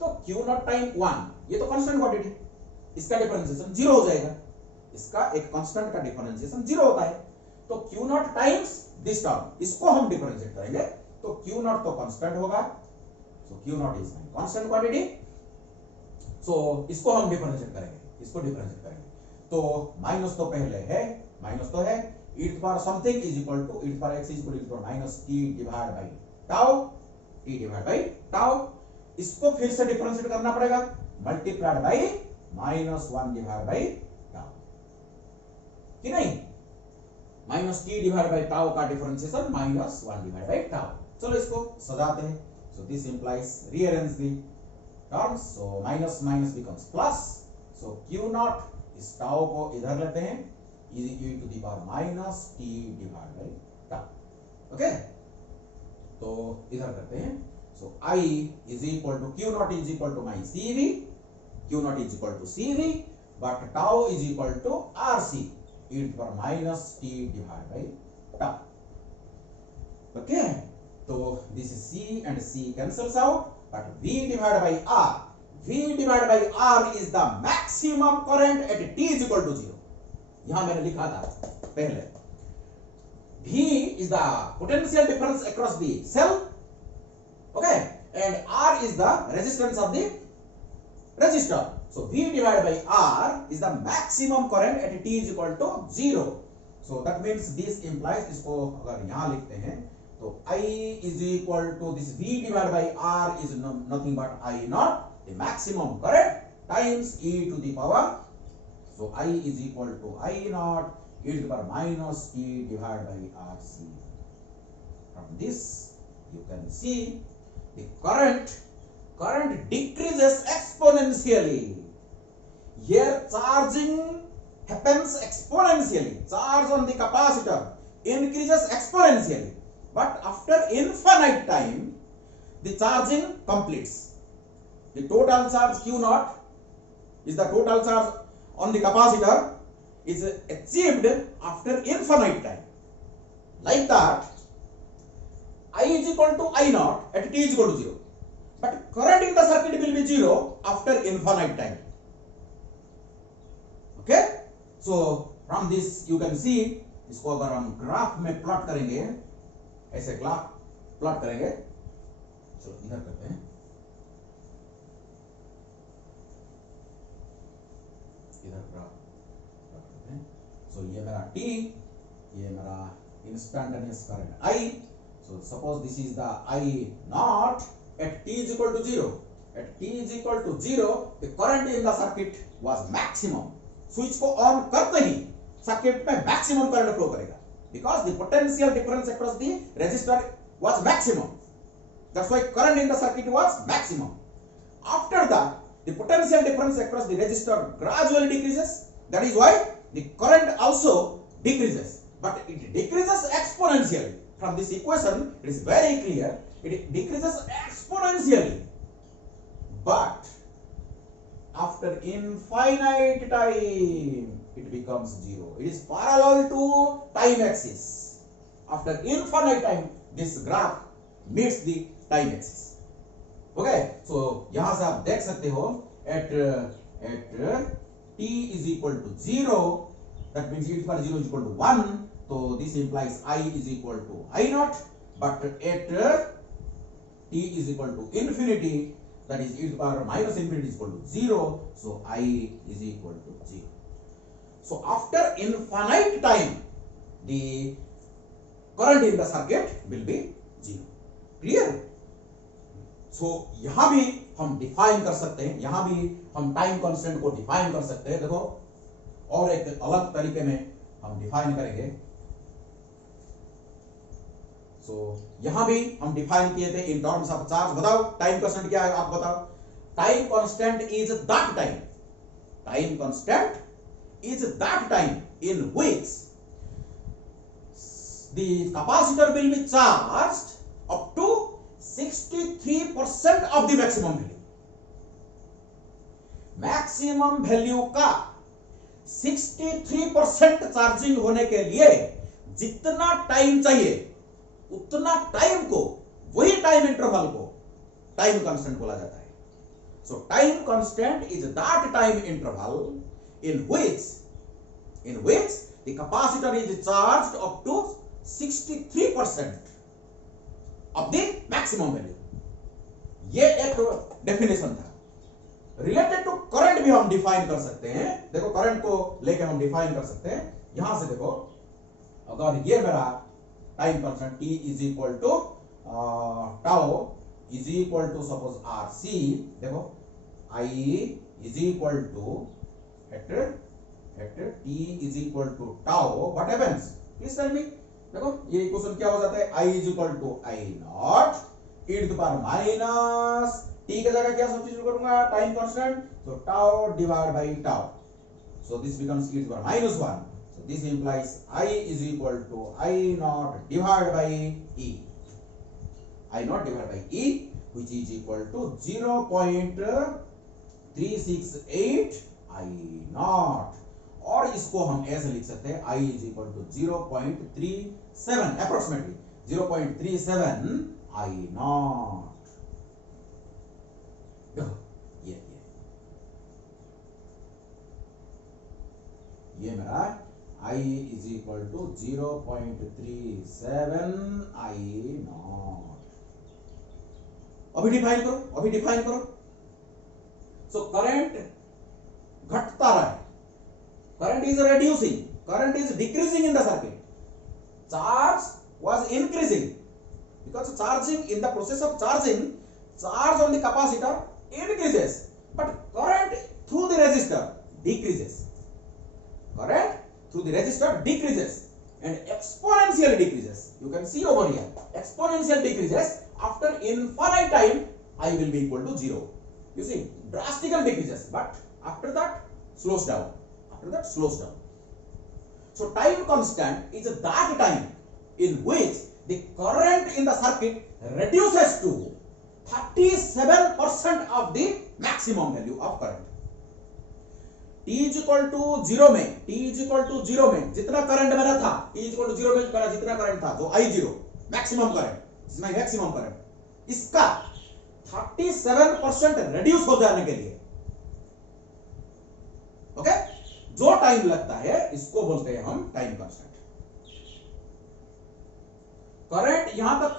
तो q naught टाइम 1, ये तो कांस्टेंट क्वांटिटी, इसका डिफरेंशिएशन 0 हो जाएगा, इसका एक कांस्टेंट का डिफरेंशिएशन 0 होता है, तो q naught times this term, इसको हम डिफरेंशिएट करेंगे तो q naught तो कांस्टेंट होगा, so Q naught is my constant quantity. So इसको हम डिफरेंशिएट करेंगे, इसको डिफरेंशिएट करेंगे। तो माइनस तो पहले है, माइनस तो है, e to the power something is equal to e to the power x is equal to minus t divided by tau, t divided by tau। इसको फिर से डिफरेंशिएट करना पड़ेगा, multiplied by minus 1 divide by tau, कि नहीं? Minus T divide by tau का differentiation minus 1 divide by tau. चलो इसको सजाते हैं। So this implies rearrange the terms, so minus minus becomes plus. So Q naught इस टाउ को इधर लेते हैं, is equal to the power minus T divide by tau. Okay, तो इधर करते हैं। So I is equal to Q naught is equal to my CV, Q naught is equal to CV, but tau is equal to RC, e to the power minus T divided by tau. Okay, so this is C and C cancels out, but V divided by R, V divided by R is the maximum current at T is equal to 0. यहां मैंने लिखा था पहले, V is the potential difference across the cell, okay, and R is the resistance of the resistor. So V divided by R is the maximum current at T is equal to 0. So that means this implies, इसको अगर यहाँ लिखते हैं तो I is equal to this V divided by R is nothing but I naught, the maximum current, times e to the power. So I is equal to I naught e to the power minus T divided by RC. From this you can see the current decreases exponentially. Here charging happens exponentially. Charge on the capacitor increases exponentially, but after infinite time the charging completes. The total charge Q naught is the total charge on the capacitor is achieved after infinite time. Like that, I is equal to I naught at T is equal to 0. But current in the circuit will be 0 after infinite time. Okay? So from this you can see, इसको अगर हम ग्राफ में प्लॉट करेंगे, ऐसे ग्राफ प्लॉट करेंगे, चलो इधर करते हैं, इधर ग्राफ प्लॉट करते हैं। सो ये मेरा T, ये मेरा instantaneous current I. So suppose this is the I naught at T is equal to 0. At T is equal to 0, the current in the circuit was maximum. Switch को ऑन करते ही सर्किट में मैक्सिमम करंट फ्लो करेगा, because the potential difference across the resistor was maximum. That's why current in the circuit was maximum. After that, the potential difference across the resistor gradually decreases. That is why the current also decreases, but it decreases exponentially. From this equation it is very clear, it decreases exponentially, but after infinite time it becomes 0. It is parallel to time axis. After infinite time this graph meets the time axis. Okay, so यहां से आप देख सकते हो at t is equal to 0, that means e to the power 0 is equal to 1. So this implies I is equal to I naught, but at t is equal to infinity, that is e to the power minus infinity is equal to 0. So I is equal to 0. So after infinite time the current in the circuit will be 0. Clear? So यहां भी हम डिफाइन कर सकते हैं, यहां भी हम टाइम कांस्टेंट को डिफाइन कर सकते हैं। देखो और एक अलग तरीके में हम डिफाइन करेंगे। सो यहां भी हम डिफाइन किए थे इन टर्म्स ऑफ चार्ज। बताओ टाइम कांस्टेंट क्या है, आप बताओ। Time constant is that time, time constant is that time in which the capacitor will be charged up to 63% of the maximum value. Maximum value का 63% चार्जिंग होने के लिए जितना टाइम चाहिए उतना टाइम को, वही टाइम इंटरवल को टाइम कांस्टेंट बोला जाता है। So time constant is that time interval in which the capacitor is charged up to 63% of the maximum value. ये एक डेफिनेशन था। रिलेटेड टू करंट भी हम डिफाइन कर सकते हैं। देखो करंट को लेके हम डिफाइन कर सकते हैं। यहां से देखो, अगर ये मेरा time constant t is equal to tau is equal to suppose RC, देखो I is equal to at t is equal to tau, what happens? Please tell me. देखो ये इक्वेशन क्या हो जाता है, I is equal to I not e to power minus t की जगह क्या सब्स्टिट्यूट करूंगा, टाइम कांस्टेंट, तो tau divide by tau, so this becomes e to the power minus 1. So this implies I is equal to I naught divided by E. I naught divided by E, which is equal to 0.368 I naught. और इसको हम ऐसे लिख सकते हैं, I is equal to 0.37 approximately 0.37 I naught. ये मेरा I is equal to 0.37 I naught. अभी डिफाइन करो। सो करंट घटता रहा है, current is reducing, current is decreasing in the circuit. Charge was increasing because charging, in the process of charging, charge on the capacitor increases, but current through the resistor decreases. Current through the resistor decreases and exponentially decreases. You can see over here, exponential decreases after infinite time. I will be equal to 0. You see, drastical decreases, but after that slows down. So time constant is that time in which the current in the circuit reduces to 37% of the maximum value of current. t is equal to 0 में जितना करंट मेरा था, t is equal to 0 में मेरा जितना करंट था, जो I0 मैक्सिमम करंट, इसका 37% रिड्यूस हो जाने के लिए, ओके, जो टाइम लगता है इसको बोलते हैं हम टाइम कांस्टेंट। करंट यहां तक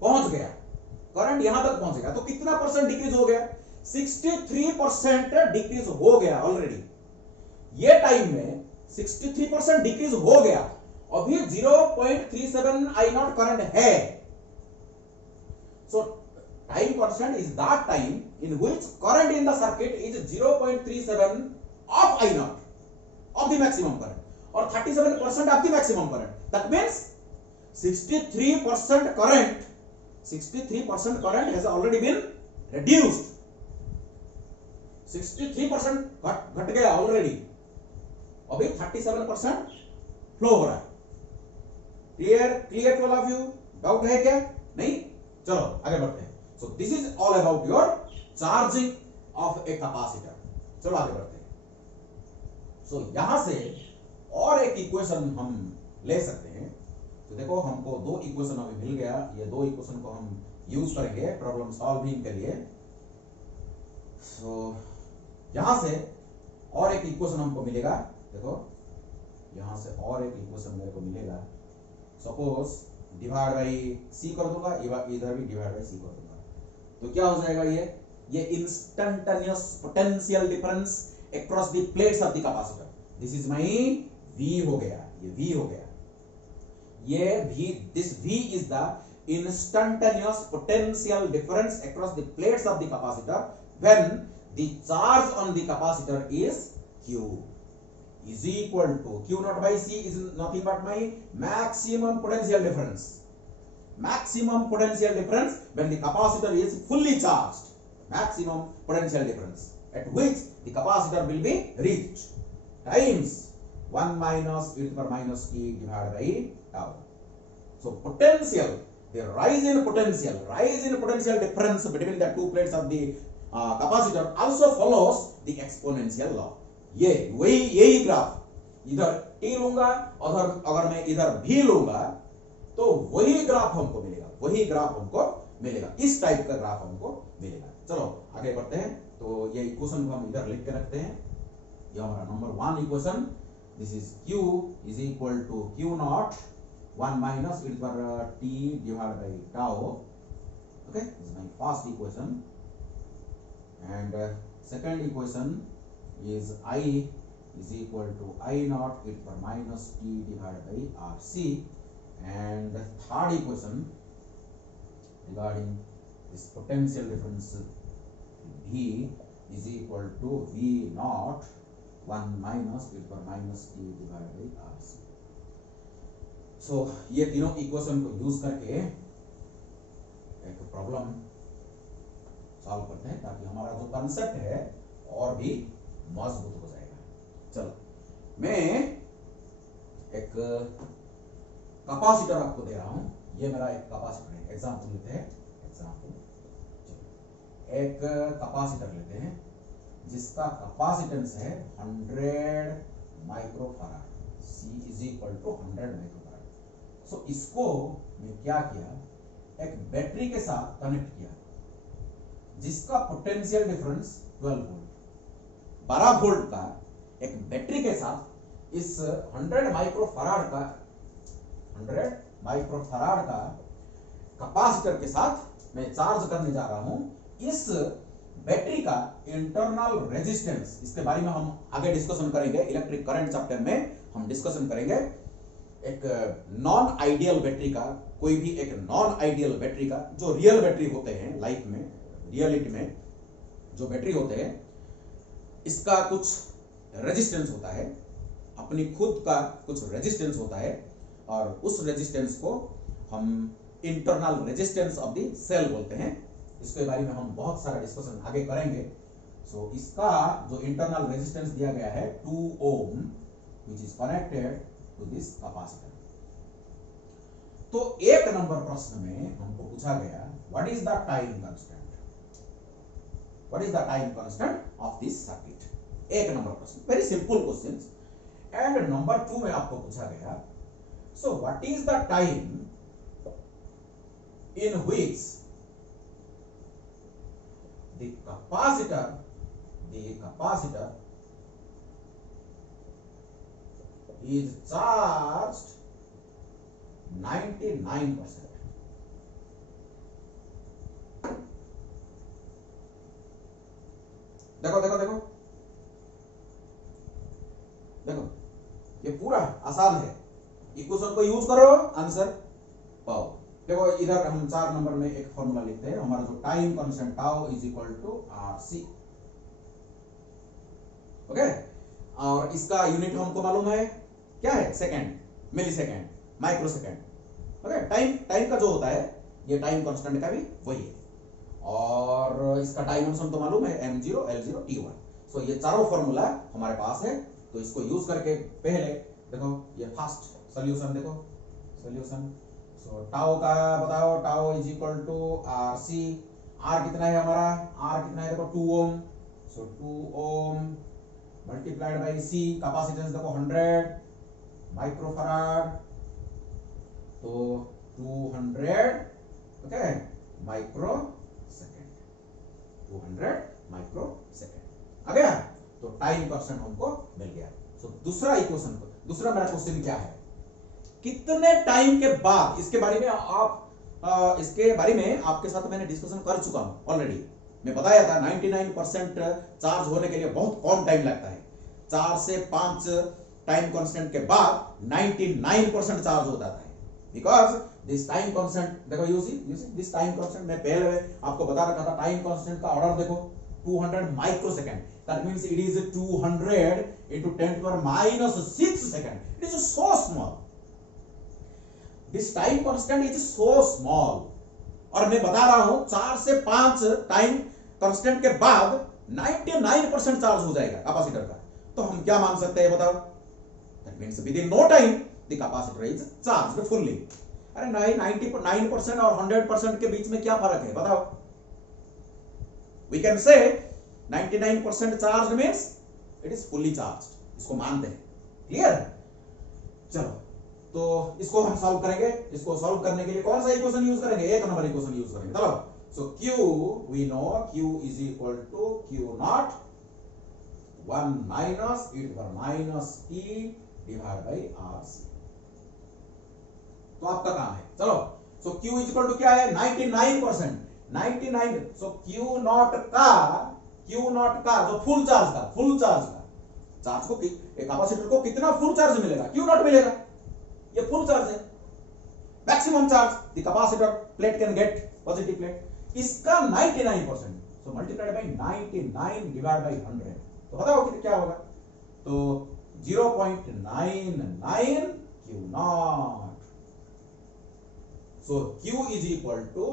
पहुंच गया, तो कितना परसेंट डिक्रीज हो गया, 63% डिक्रीज हो गया ऑलरेडी। ये टाइम में 63% डिक्रीज हो गया, अभी 0.37 I naught करंट है। So time constant is that time in which current in the circuit is 0.37 of I naught of the maximum current or 37% of the maximum current. That means 63% current has already been reduced. 63% घट गया ऑलरेडी, अभी 37% फ्लो हो रहा है। Clear to all of you? Doubt है क्या? नहीं? चलो आगे बढ़ते हैं। So this is all about your charging of a capacitor. चलो आगे बढ़ते हैं। सो यहां से और एक इक्वेशन हम ले सकते हैं। तो देखो हमको दो इक्वेशन अभी मिल गया, ये दो इक्वेशन को हम यूज करेंगे प्रॉब्लम सॉल्विंग के लिए। सो यहां से और एक इक्वेशन हमको मिलेगा, देखो यहां से और एक इक्वेशन मेरे को मिलेगा। सपोज डिवाइड बाई सी कर दूंगा, इधर भी डिवाइड बाई सी कर दूंगा, तो क्या हो जाएगा, ये instantaneous potential difference across the plates of the capacitor. This is my V हो गया, ये V हो गया, ये V, this V is the instantaneous potential difference across the plates of the capacitor when the charge on the capacitor is Q is equal to Q naught by C is nothing but my maximum potential difference. Maximum potential difference when the capacitor is fully charged. Maximum potential difference at which the capacitor will be reached times 1 minus e to the power minus t divided by tau. So potential, the rise in potential difference between the two plates of the capacitor also follows the exponential law. ये यही ग्राफ, इधर t लूंगा अगर मैं इधर v लूंगा तो वही ग्राफ हमको मिलेगा, इस टाइप का ग्राफ हमको मिलेगा। चलो आगे बढ़ते हैं। तो ये इक्वेशन को हम इधर लिख के रखते हैं। ये हमारा number 1 equation, this is Q is equal to Q not 1 minus e to the power t divided by tau. Okay, this is my first equation. and second equation is I is equal to I naught e to the power minus t divided by RC, and third equation regarding this potential difference V is equal to V naught 1 minus e to the power minus t divided by RC. So ये तीनों इक्वेशन को यूज करके एक प्रॉब्लम सॉल्व करते हैं ताकि हमारा जो कंसेप्ट है और भी मजबूत हो जाएगा। चलो मैं एक कैपेसिटर आपको दे रहा हूं, ये मेरा एक कैपेसिटर है, एग्जांपल लेते हैं, एक कैपेसिटर लेते हैं जिसका कैपेसिटेंस है 100 microfarad, C is equal to 100 microfarad. So इसको मैं क्या किया, एक बैटरी के साथ कनेक्ट किया जिसका पोटेंशियल डिफरेंस 12 वोल्ट, 12 वोल्ट का एक बैटरी के साथ इस 100 माइक्रोफैराड का कैपेसिटर के साथ मैं चार्ज करने जा रहा हूं। इस बैटरी का इंटरनल रेजिस्टेंस, इसके बारे में हम आगे डिस्कशन करेंगे, इलेक्ट्रिक करंट चैप्टर में हम डिस्कशन करेंगे। एक नॉन आइडियल बैटरी का, कोई भी एक नॉन आइडियल बैटरी का, जो रियल बैटरी होते हैं लाइफ में, रियलिटी में जो बैटरी होते हैं, इसका कुछ रेजिस्टेंस होता है, अपनी खुद का कुछ रेजिस्टेंस होता है, और उस रेजिस्टेंस को हम internal resistance of the cell बोलते हैं। इसके बारे में हम बहुत सारा डिस्कशन आगे करेंगे। सो इसका जो इंटरनल रेजिस्टेंस दिया गया है 2 ohm, which is connected to this capacitor. तो एक नंबर प्रश्न में हमको पूछा गया, what is the time constant, what is the time constant of this circuit. एक नंबर प्रश्न, very simple questions. And number 2 में आपको पूछा गया, so what is the time in which the capacitor is charged 99%. देखो देखो देखो देखो, ये पूरा आसान है, इक्वेशन को यूज करो, आंसर पाओ। देखो इधर हम 4 नंबर में एक फॉर्मूला लिखते हैं, हमारा जो time constant tau is equal to RC, okay. और इसका यूनिट हमको मालूम है, क्या है, second, millisecond, microsecond, okay. Time का जो होता है, ये टाइम कांस्टेंट का भी वही है। और इसका डायमेंशन तो मालूम है, m0 l0 t1। सो ये चारों फॉर्मूला हमारे पास है, तो इसको यूज करके पहले देखो, ये फर्स्ट सॉल्यूशन देखो, सॉल्यूशन। सो टाउ का बताओ, tau is equal to RC, R कितना है हमारा, R कितना है देखो 2 ohm. So 2 ohm multiplied by C, capacitance देखो 100 माइक्रोफैराड, तो 200 okay microsecond, 200 microsecond आ गया। तो टाइम कांस्टेंट हमको मिल गया। सो दूसरा इक्वेशन को, दूसरा मेरा क्वेश्चन क्या है, कितने टाइम के बाद, इसके बारे में इसके बारे में आपके साथ मैंने डिस्कशन कर चुका हूं ऑलरेडी। मैं बताया था 99% चार्ज होने के लिए बहुत कम टाइम लगता है, 4 से 5 टाइम कांस्टेंट के बाद 99% चार्ज हो जाता है, बिकॉज दिस टाइम कांस्टेंट देखो, you see this time constant, मैं पहले आपको बता रखा था, टाइम कांस्टेंट का ऑर्डर देखो 200 microsecond, that means it is 200 into 10 to the minus 6 second. It is so small. This time constant is so small. और मैं बता रहा हूं 4 से 5 टाइम कांस्टेंट के बाद 99% चार्ज हो जाएगा कैपेसिटर का। तो हम क्या मान सकते हैं बताओ, that means within no time the capacitor is charged fully. अरे 99% और 100% के बीच में क्या फर्क है बताओ। We can say 99% charge means it is fully charged, इसको मानते हैं, क्लियर। चलो तो इसको हम सॉल्व करेंगे। इसको सॉल्व करने के लिए कौन सा इक्वेशन यूज करेंगे, एक नंबर इक्वेशन यूज करेंगे। चलो, so Q we know, Q is equal to Q not 1 minus e to the minus t divide by RC। तो आपका काम है, चलो, so Q is equal to क्या है 99%, 99। सो Q नॉट का क्यू नॉट का जो फुल चार्ज का चार्ज को एक कैपेसिटर को कितना फुल चार्ज मिलेगा, क्यू नॉट मिलेगा, ये फुल चार्ज है। Maximum charge the capacitor plate can get, positive plate, इसका 99%, सो मल्टीप्लाइड बाय 99 डिवाइड बाय 100, तो बताओ कि क्या होगा, तो 0.99 Q not. So Q is equal to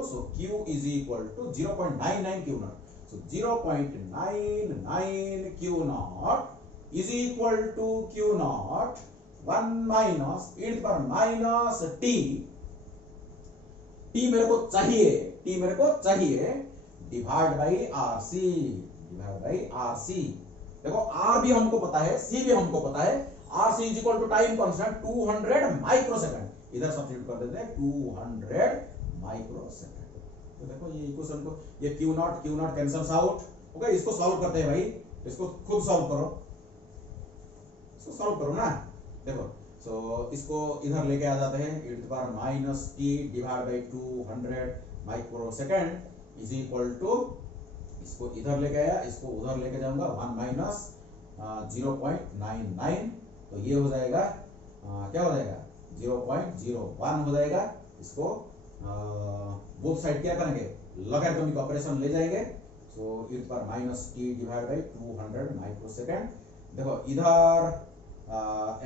0.99 Q naught. So 0.99 Q naught is equal to Q naught 1 minus e to the power minus T मेरे को चाहिए डिवाइड बाई RC। देखो R भी हमको पता है, C भी हमको पता है। RC is equal to time constant 200 microsecond, इधर सब्स्टिट्यूट कर देते हैं 200 माइक्रोसेकंड। तो देखो ये इक्वेशन को, ये Q not cancels out, okay. इसको सॉल्व करते हैं भाई, इसको खुद सॉल्व करो ना। देखो सो इसको इधर लेके आ जाते हैं, e to the power minus t divide by 200 microsecond is equal to, इसको इधर लेके आया, इसको उधर लेके जाऊंगा, 1 माइनस 0.99, तो ये हो जाएगा क्या हो जाएगा 0.01 हो जाएगा। इसको बोथ साइड क्या करेंगे, लॉगरिथमिक ऑपरेशन ले जाएंगे, सो e पर minus t divide by 200 microsecond. देखो इधर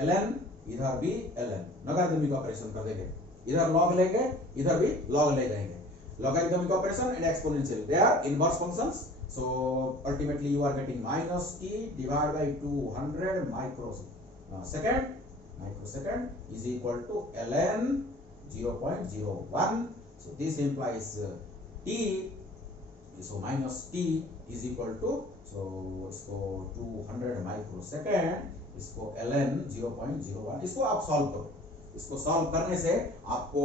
ln, इधर भी ln, लॉगरिथमिक ऑपरेशन कर देंगे, इधर लॉग लेंगे, इधर भी लॉग ले जाएंगे। Logarithmic operation and exponential, they are inverse functions, so ultimately you are getting minus t divided by 200 microsecond is equal to ln 0.01, so this implies t, so minus t is equal to, so इसको 200 माइक्रोसेकंड, इसको ln 0.01, इसको आप सॉल्व करो। इसको सॉल्व करने से आपको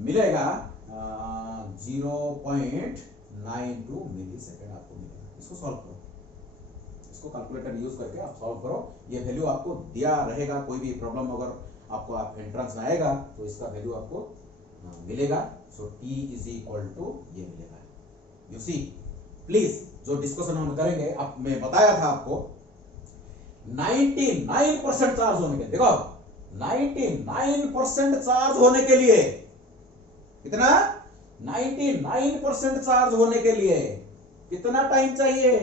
मिलेगा 0.92 मिलीसेकंड आपको मिलेगा। इसको सॉल्व करो, इसको कैलकुलेटर यूज करके आप सॉल्व करो, ये वैल्यू आपको दिया रहेगा। कोई भी प्रॉब्लम अगर आपको आप एंट्रेंस में आएगा तो इसका वैल्यू आपको मिलेगा। सो t इज इक्वल टू ये मिलेगा। यू सी प्लीज, जो डिस्कशन हम करेंगे, अब मैं बताया था आपको 99% चार्ज होने के, देखो 99% चार्ज होने के लिए कितना, 99% चार्ज होने के लिए कितना टाइम चाहिए,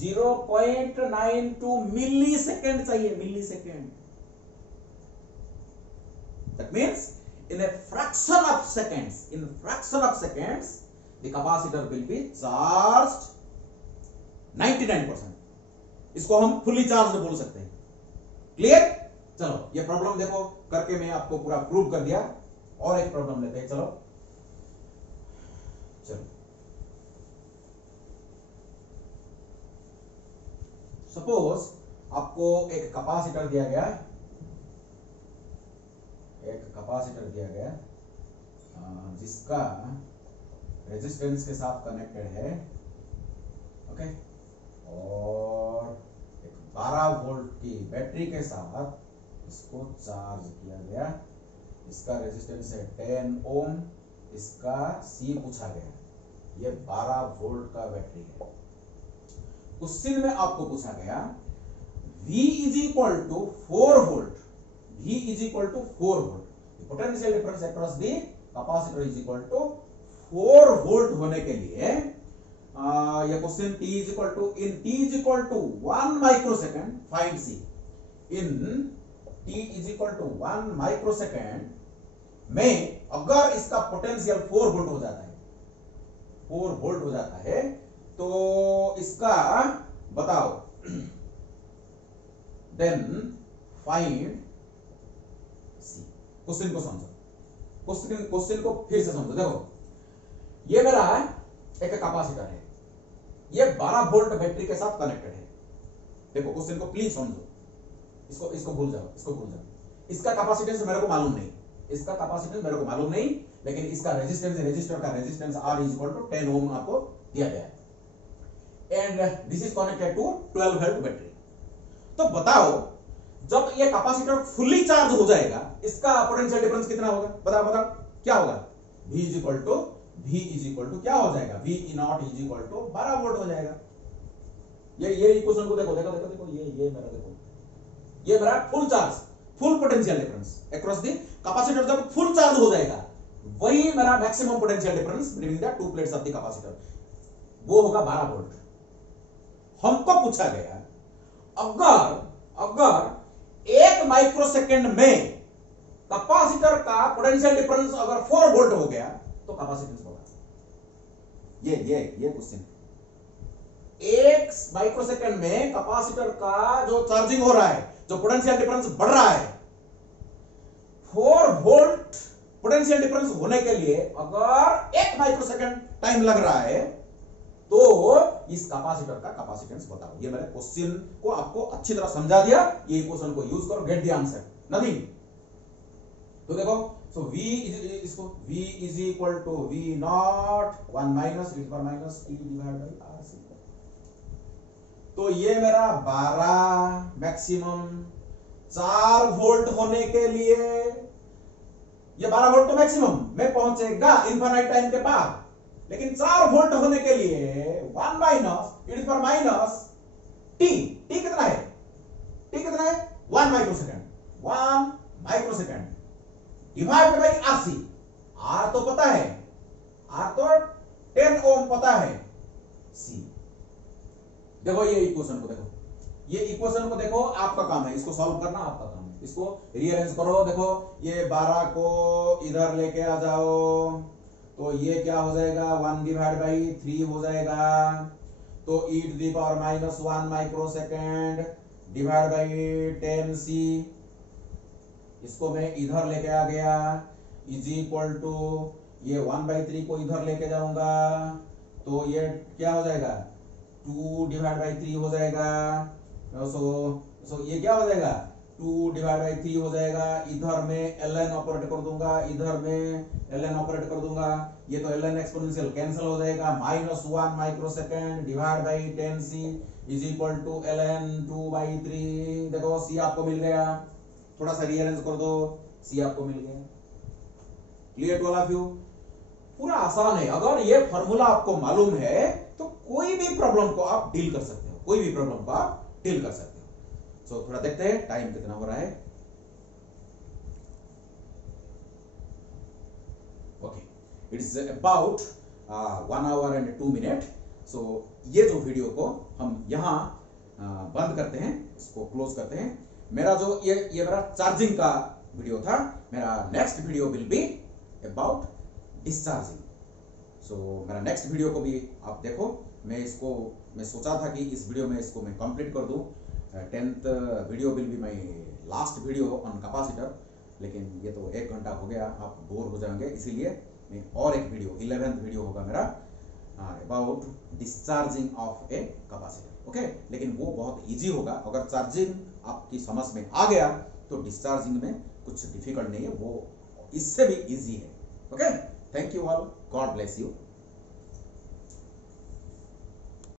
0.92 मिली सेकेंड चाहिए, millisecond. That means in a fraction of seconds, the capacitor will be charged 99%। इसको हम फुली चार्ज बोल सकते हैं। क्लियर? चलो ये प्रॉब्लम देखो करके मैं आपको पूरा प्रूव कर दिया। और एक प्रॉब्लम लेते हैं, चलो सपोज आपको एक कैपेसिटर दिया गया, जिसका रेजिस्टेंस के साथ कनेक्टेड है, ओके, और एक 12 वोल्ट की बैटरी के साथ इसको चार्ज किया गया। इसका रेजिस्टेंस है 10 ओम, इसका C पूछा गया, ये 12 वोल्ट का बैटरी है। क्वेश्चन में आपको पूछा गया V is equal to 4 volt, potential difference across the capacitor is equal to 4 volt होने के लिए ये question t is equal to 1 microsecond find C। In t is equal to 1 microsecond में अगर इसका पोटेंशियल 4 वोल्ट हो जाता है, तो इसका बताओ, देन फाइंड C। क्वेश्चन को समझो, क्वेश्चन को फिर से समझो। देखो ये मेरा एक कैपेसिटर है, ये 12 वोल्ट बैटरी के साथ कनेक्टेड है। देखो क्वेश्चन को प्लीज समझो, इसको भूल जाओ। इसका कैपेसिटेंस मेरे को मालूम नहीं, लेकिन इसका रेजिस्टर का resistance R is equal to 10 ohm आपको दिया गया है, and this is connected to 12 volt battery. तो बताओ जब ये कैपेसिटर फुली चार्ज हो जाएगा, इसका पोटेंशियल डिफरेंस कितना होगा, बताओ क्या होगा। V इज इक्वल टू क्या हो जाएगा, V not is equal to 12 volt हो जाएगा। ये इक्वेशन को देखो देखो देखो देखो, ये मेरा देखो, ये मेरा full charge, full potential difference across the capacitor. जब फुल चार्ज हो जाएगा वही मेरा maximum potential difference between the two plates of the capacitor, वो होगा 12 वोल्ट। हमको पूछा गया अगर 1 माइक्रोसेकंड में कैपेसिटर का पोटेंशियल डिफरेंस अगर 4 वोल्ट हो गया तो कैपेसिटेंस होगा। ये क्वेश्चन, 1 माइक्रोसेकंड में कैपेसिटर का जो चार्जिंग हो रहा है, जो पोटेंशियल डिफरेंस बढ़ रहा है, 4 वोल्ट पोटेंशियल डिफरेंस होने के लिए अगर 1 माइक्रोसेकंड टाइम लग रहा है तो इस कैपेसिटर का कैपेसिटेंस बताओ। ये मैंने क्वेश्चन को आपको अच्छी तरह समझा दिया, ये क्वेश्चन को यूज करो, गेट द आंसर, नथिंग। तो देखो, so v is equal to v not 1 minus e पर minus t divide by r। तो ये मेरा 12 मैक्सिमम 4 वोल्ट होने के लिए, ये 12 वोल्ट तो मैक्सिमम में पहुंचेगा इनफाइनाइट टाइम के बाद, लेकिन 4 वोल्ट होने के लिए 1 माइनस e पर माइनस t कितना है? t कितना है? 1 microsecond divide by RC। R तो पता है, R तो 10 ओम पता है, C। देखो ये इक्वेशन को देखो, ये इक्वेशन को देखो, आपका काम है इसको सॉल्व करना, आपका काम है। इसको रीअरेंज करो, देखो ये 12 को इधर लेके आ जाओ तो ये क्या हो जाएगा, 1 डिवाइड बाई 3 हो जाएगा। तो e to the power minus 1 microsecond divide by 10c, इसको मैं इधर लेके आ गया, इज इक्वल टू ये 1/3 को इधर लेके जाऊंगा तो ये क्या हो जाएगा, 2 डिवाइड बाई 3 हो जाएगा। सो ये क्या हो जाएगा, 2 डिवाइड बाई 3 हो जाएगा। इधर में ln ऑपरेट कर दूंगा, इधर में ln ऑपरेट कर दूंगा, ये तो ln एक्सपोनेंशियल कैंसिल हो जाएगा। -1 microsecond divide by 10c is equal to ln 2/3। देखो c आपको मिल गया, थोड़ा सा रीअरेंज कर दो, c आपको मिल गया। Clear to all of you? पूरा आसान है। अगर ये फॉर्मूला आपको मालूम है तो कोई भी प्रॉब्लम को आप डील कर सकते हो, कोई भी प्रॉब्लम को आप डील कर सकते हो। सो थोड़ा देखते हैं टाइम कितना हो रहा है। Okay, it's about 1 hour and 2 minute. So ये जो वीडियो को हम यहां बंद करते हैं, इसको क्लोज करते हैं। मेरा जो ये मेरा चार्जिंग का वीडियो था, मेरा next video will be about discharging. So मेरा नेक्स्ट वीडियो को भी आप देखो। मैं सोचा था कि इस वीडियो में इसको मैं कंप्लीट कर दूं। 10th video will be my last video on capacitor, लेकिन ये तो 1 घंटा हो गया, आप बोर हो जाएंगे, इसीलिए मैं और एक वीडियो 11th वीडियो होगा मेरा about discharging of a capacitor. Okay, लेकिन वो बहुत इजी होगा। अगर चार्जिंग आपकी समझ में आ गया तो डिस्चार्जिंग में कुछ डिफिकल्ट नहीं है, वो इससे भी इजी है। Okay, thank you all, God bless you.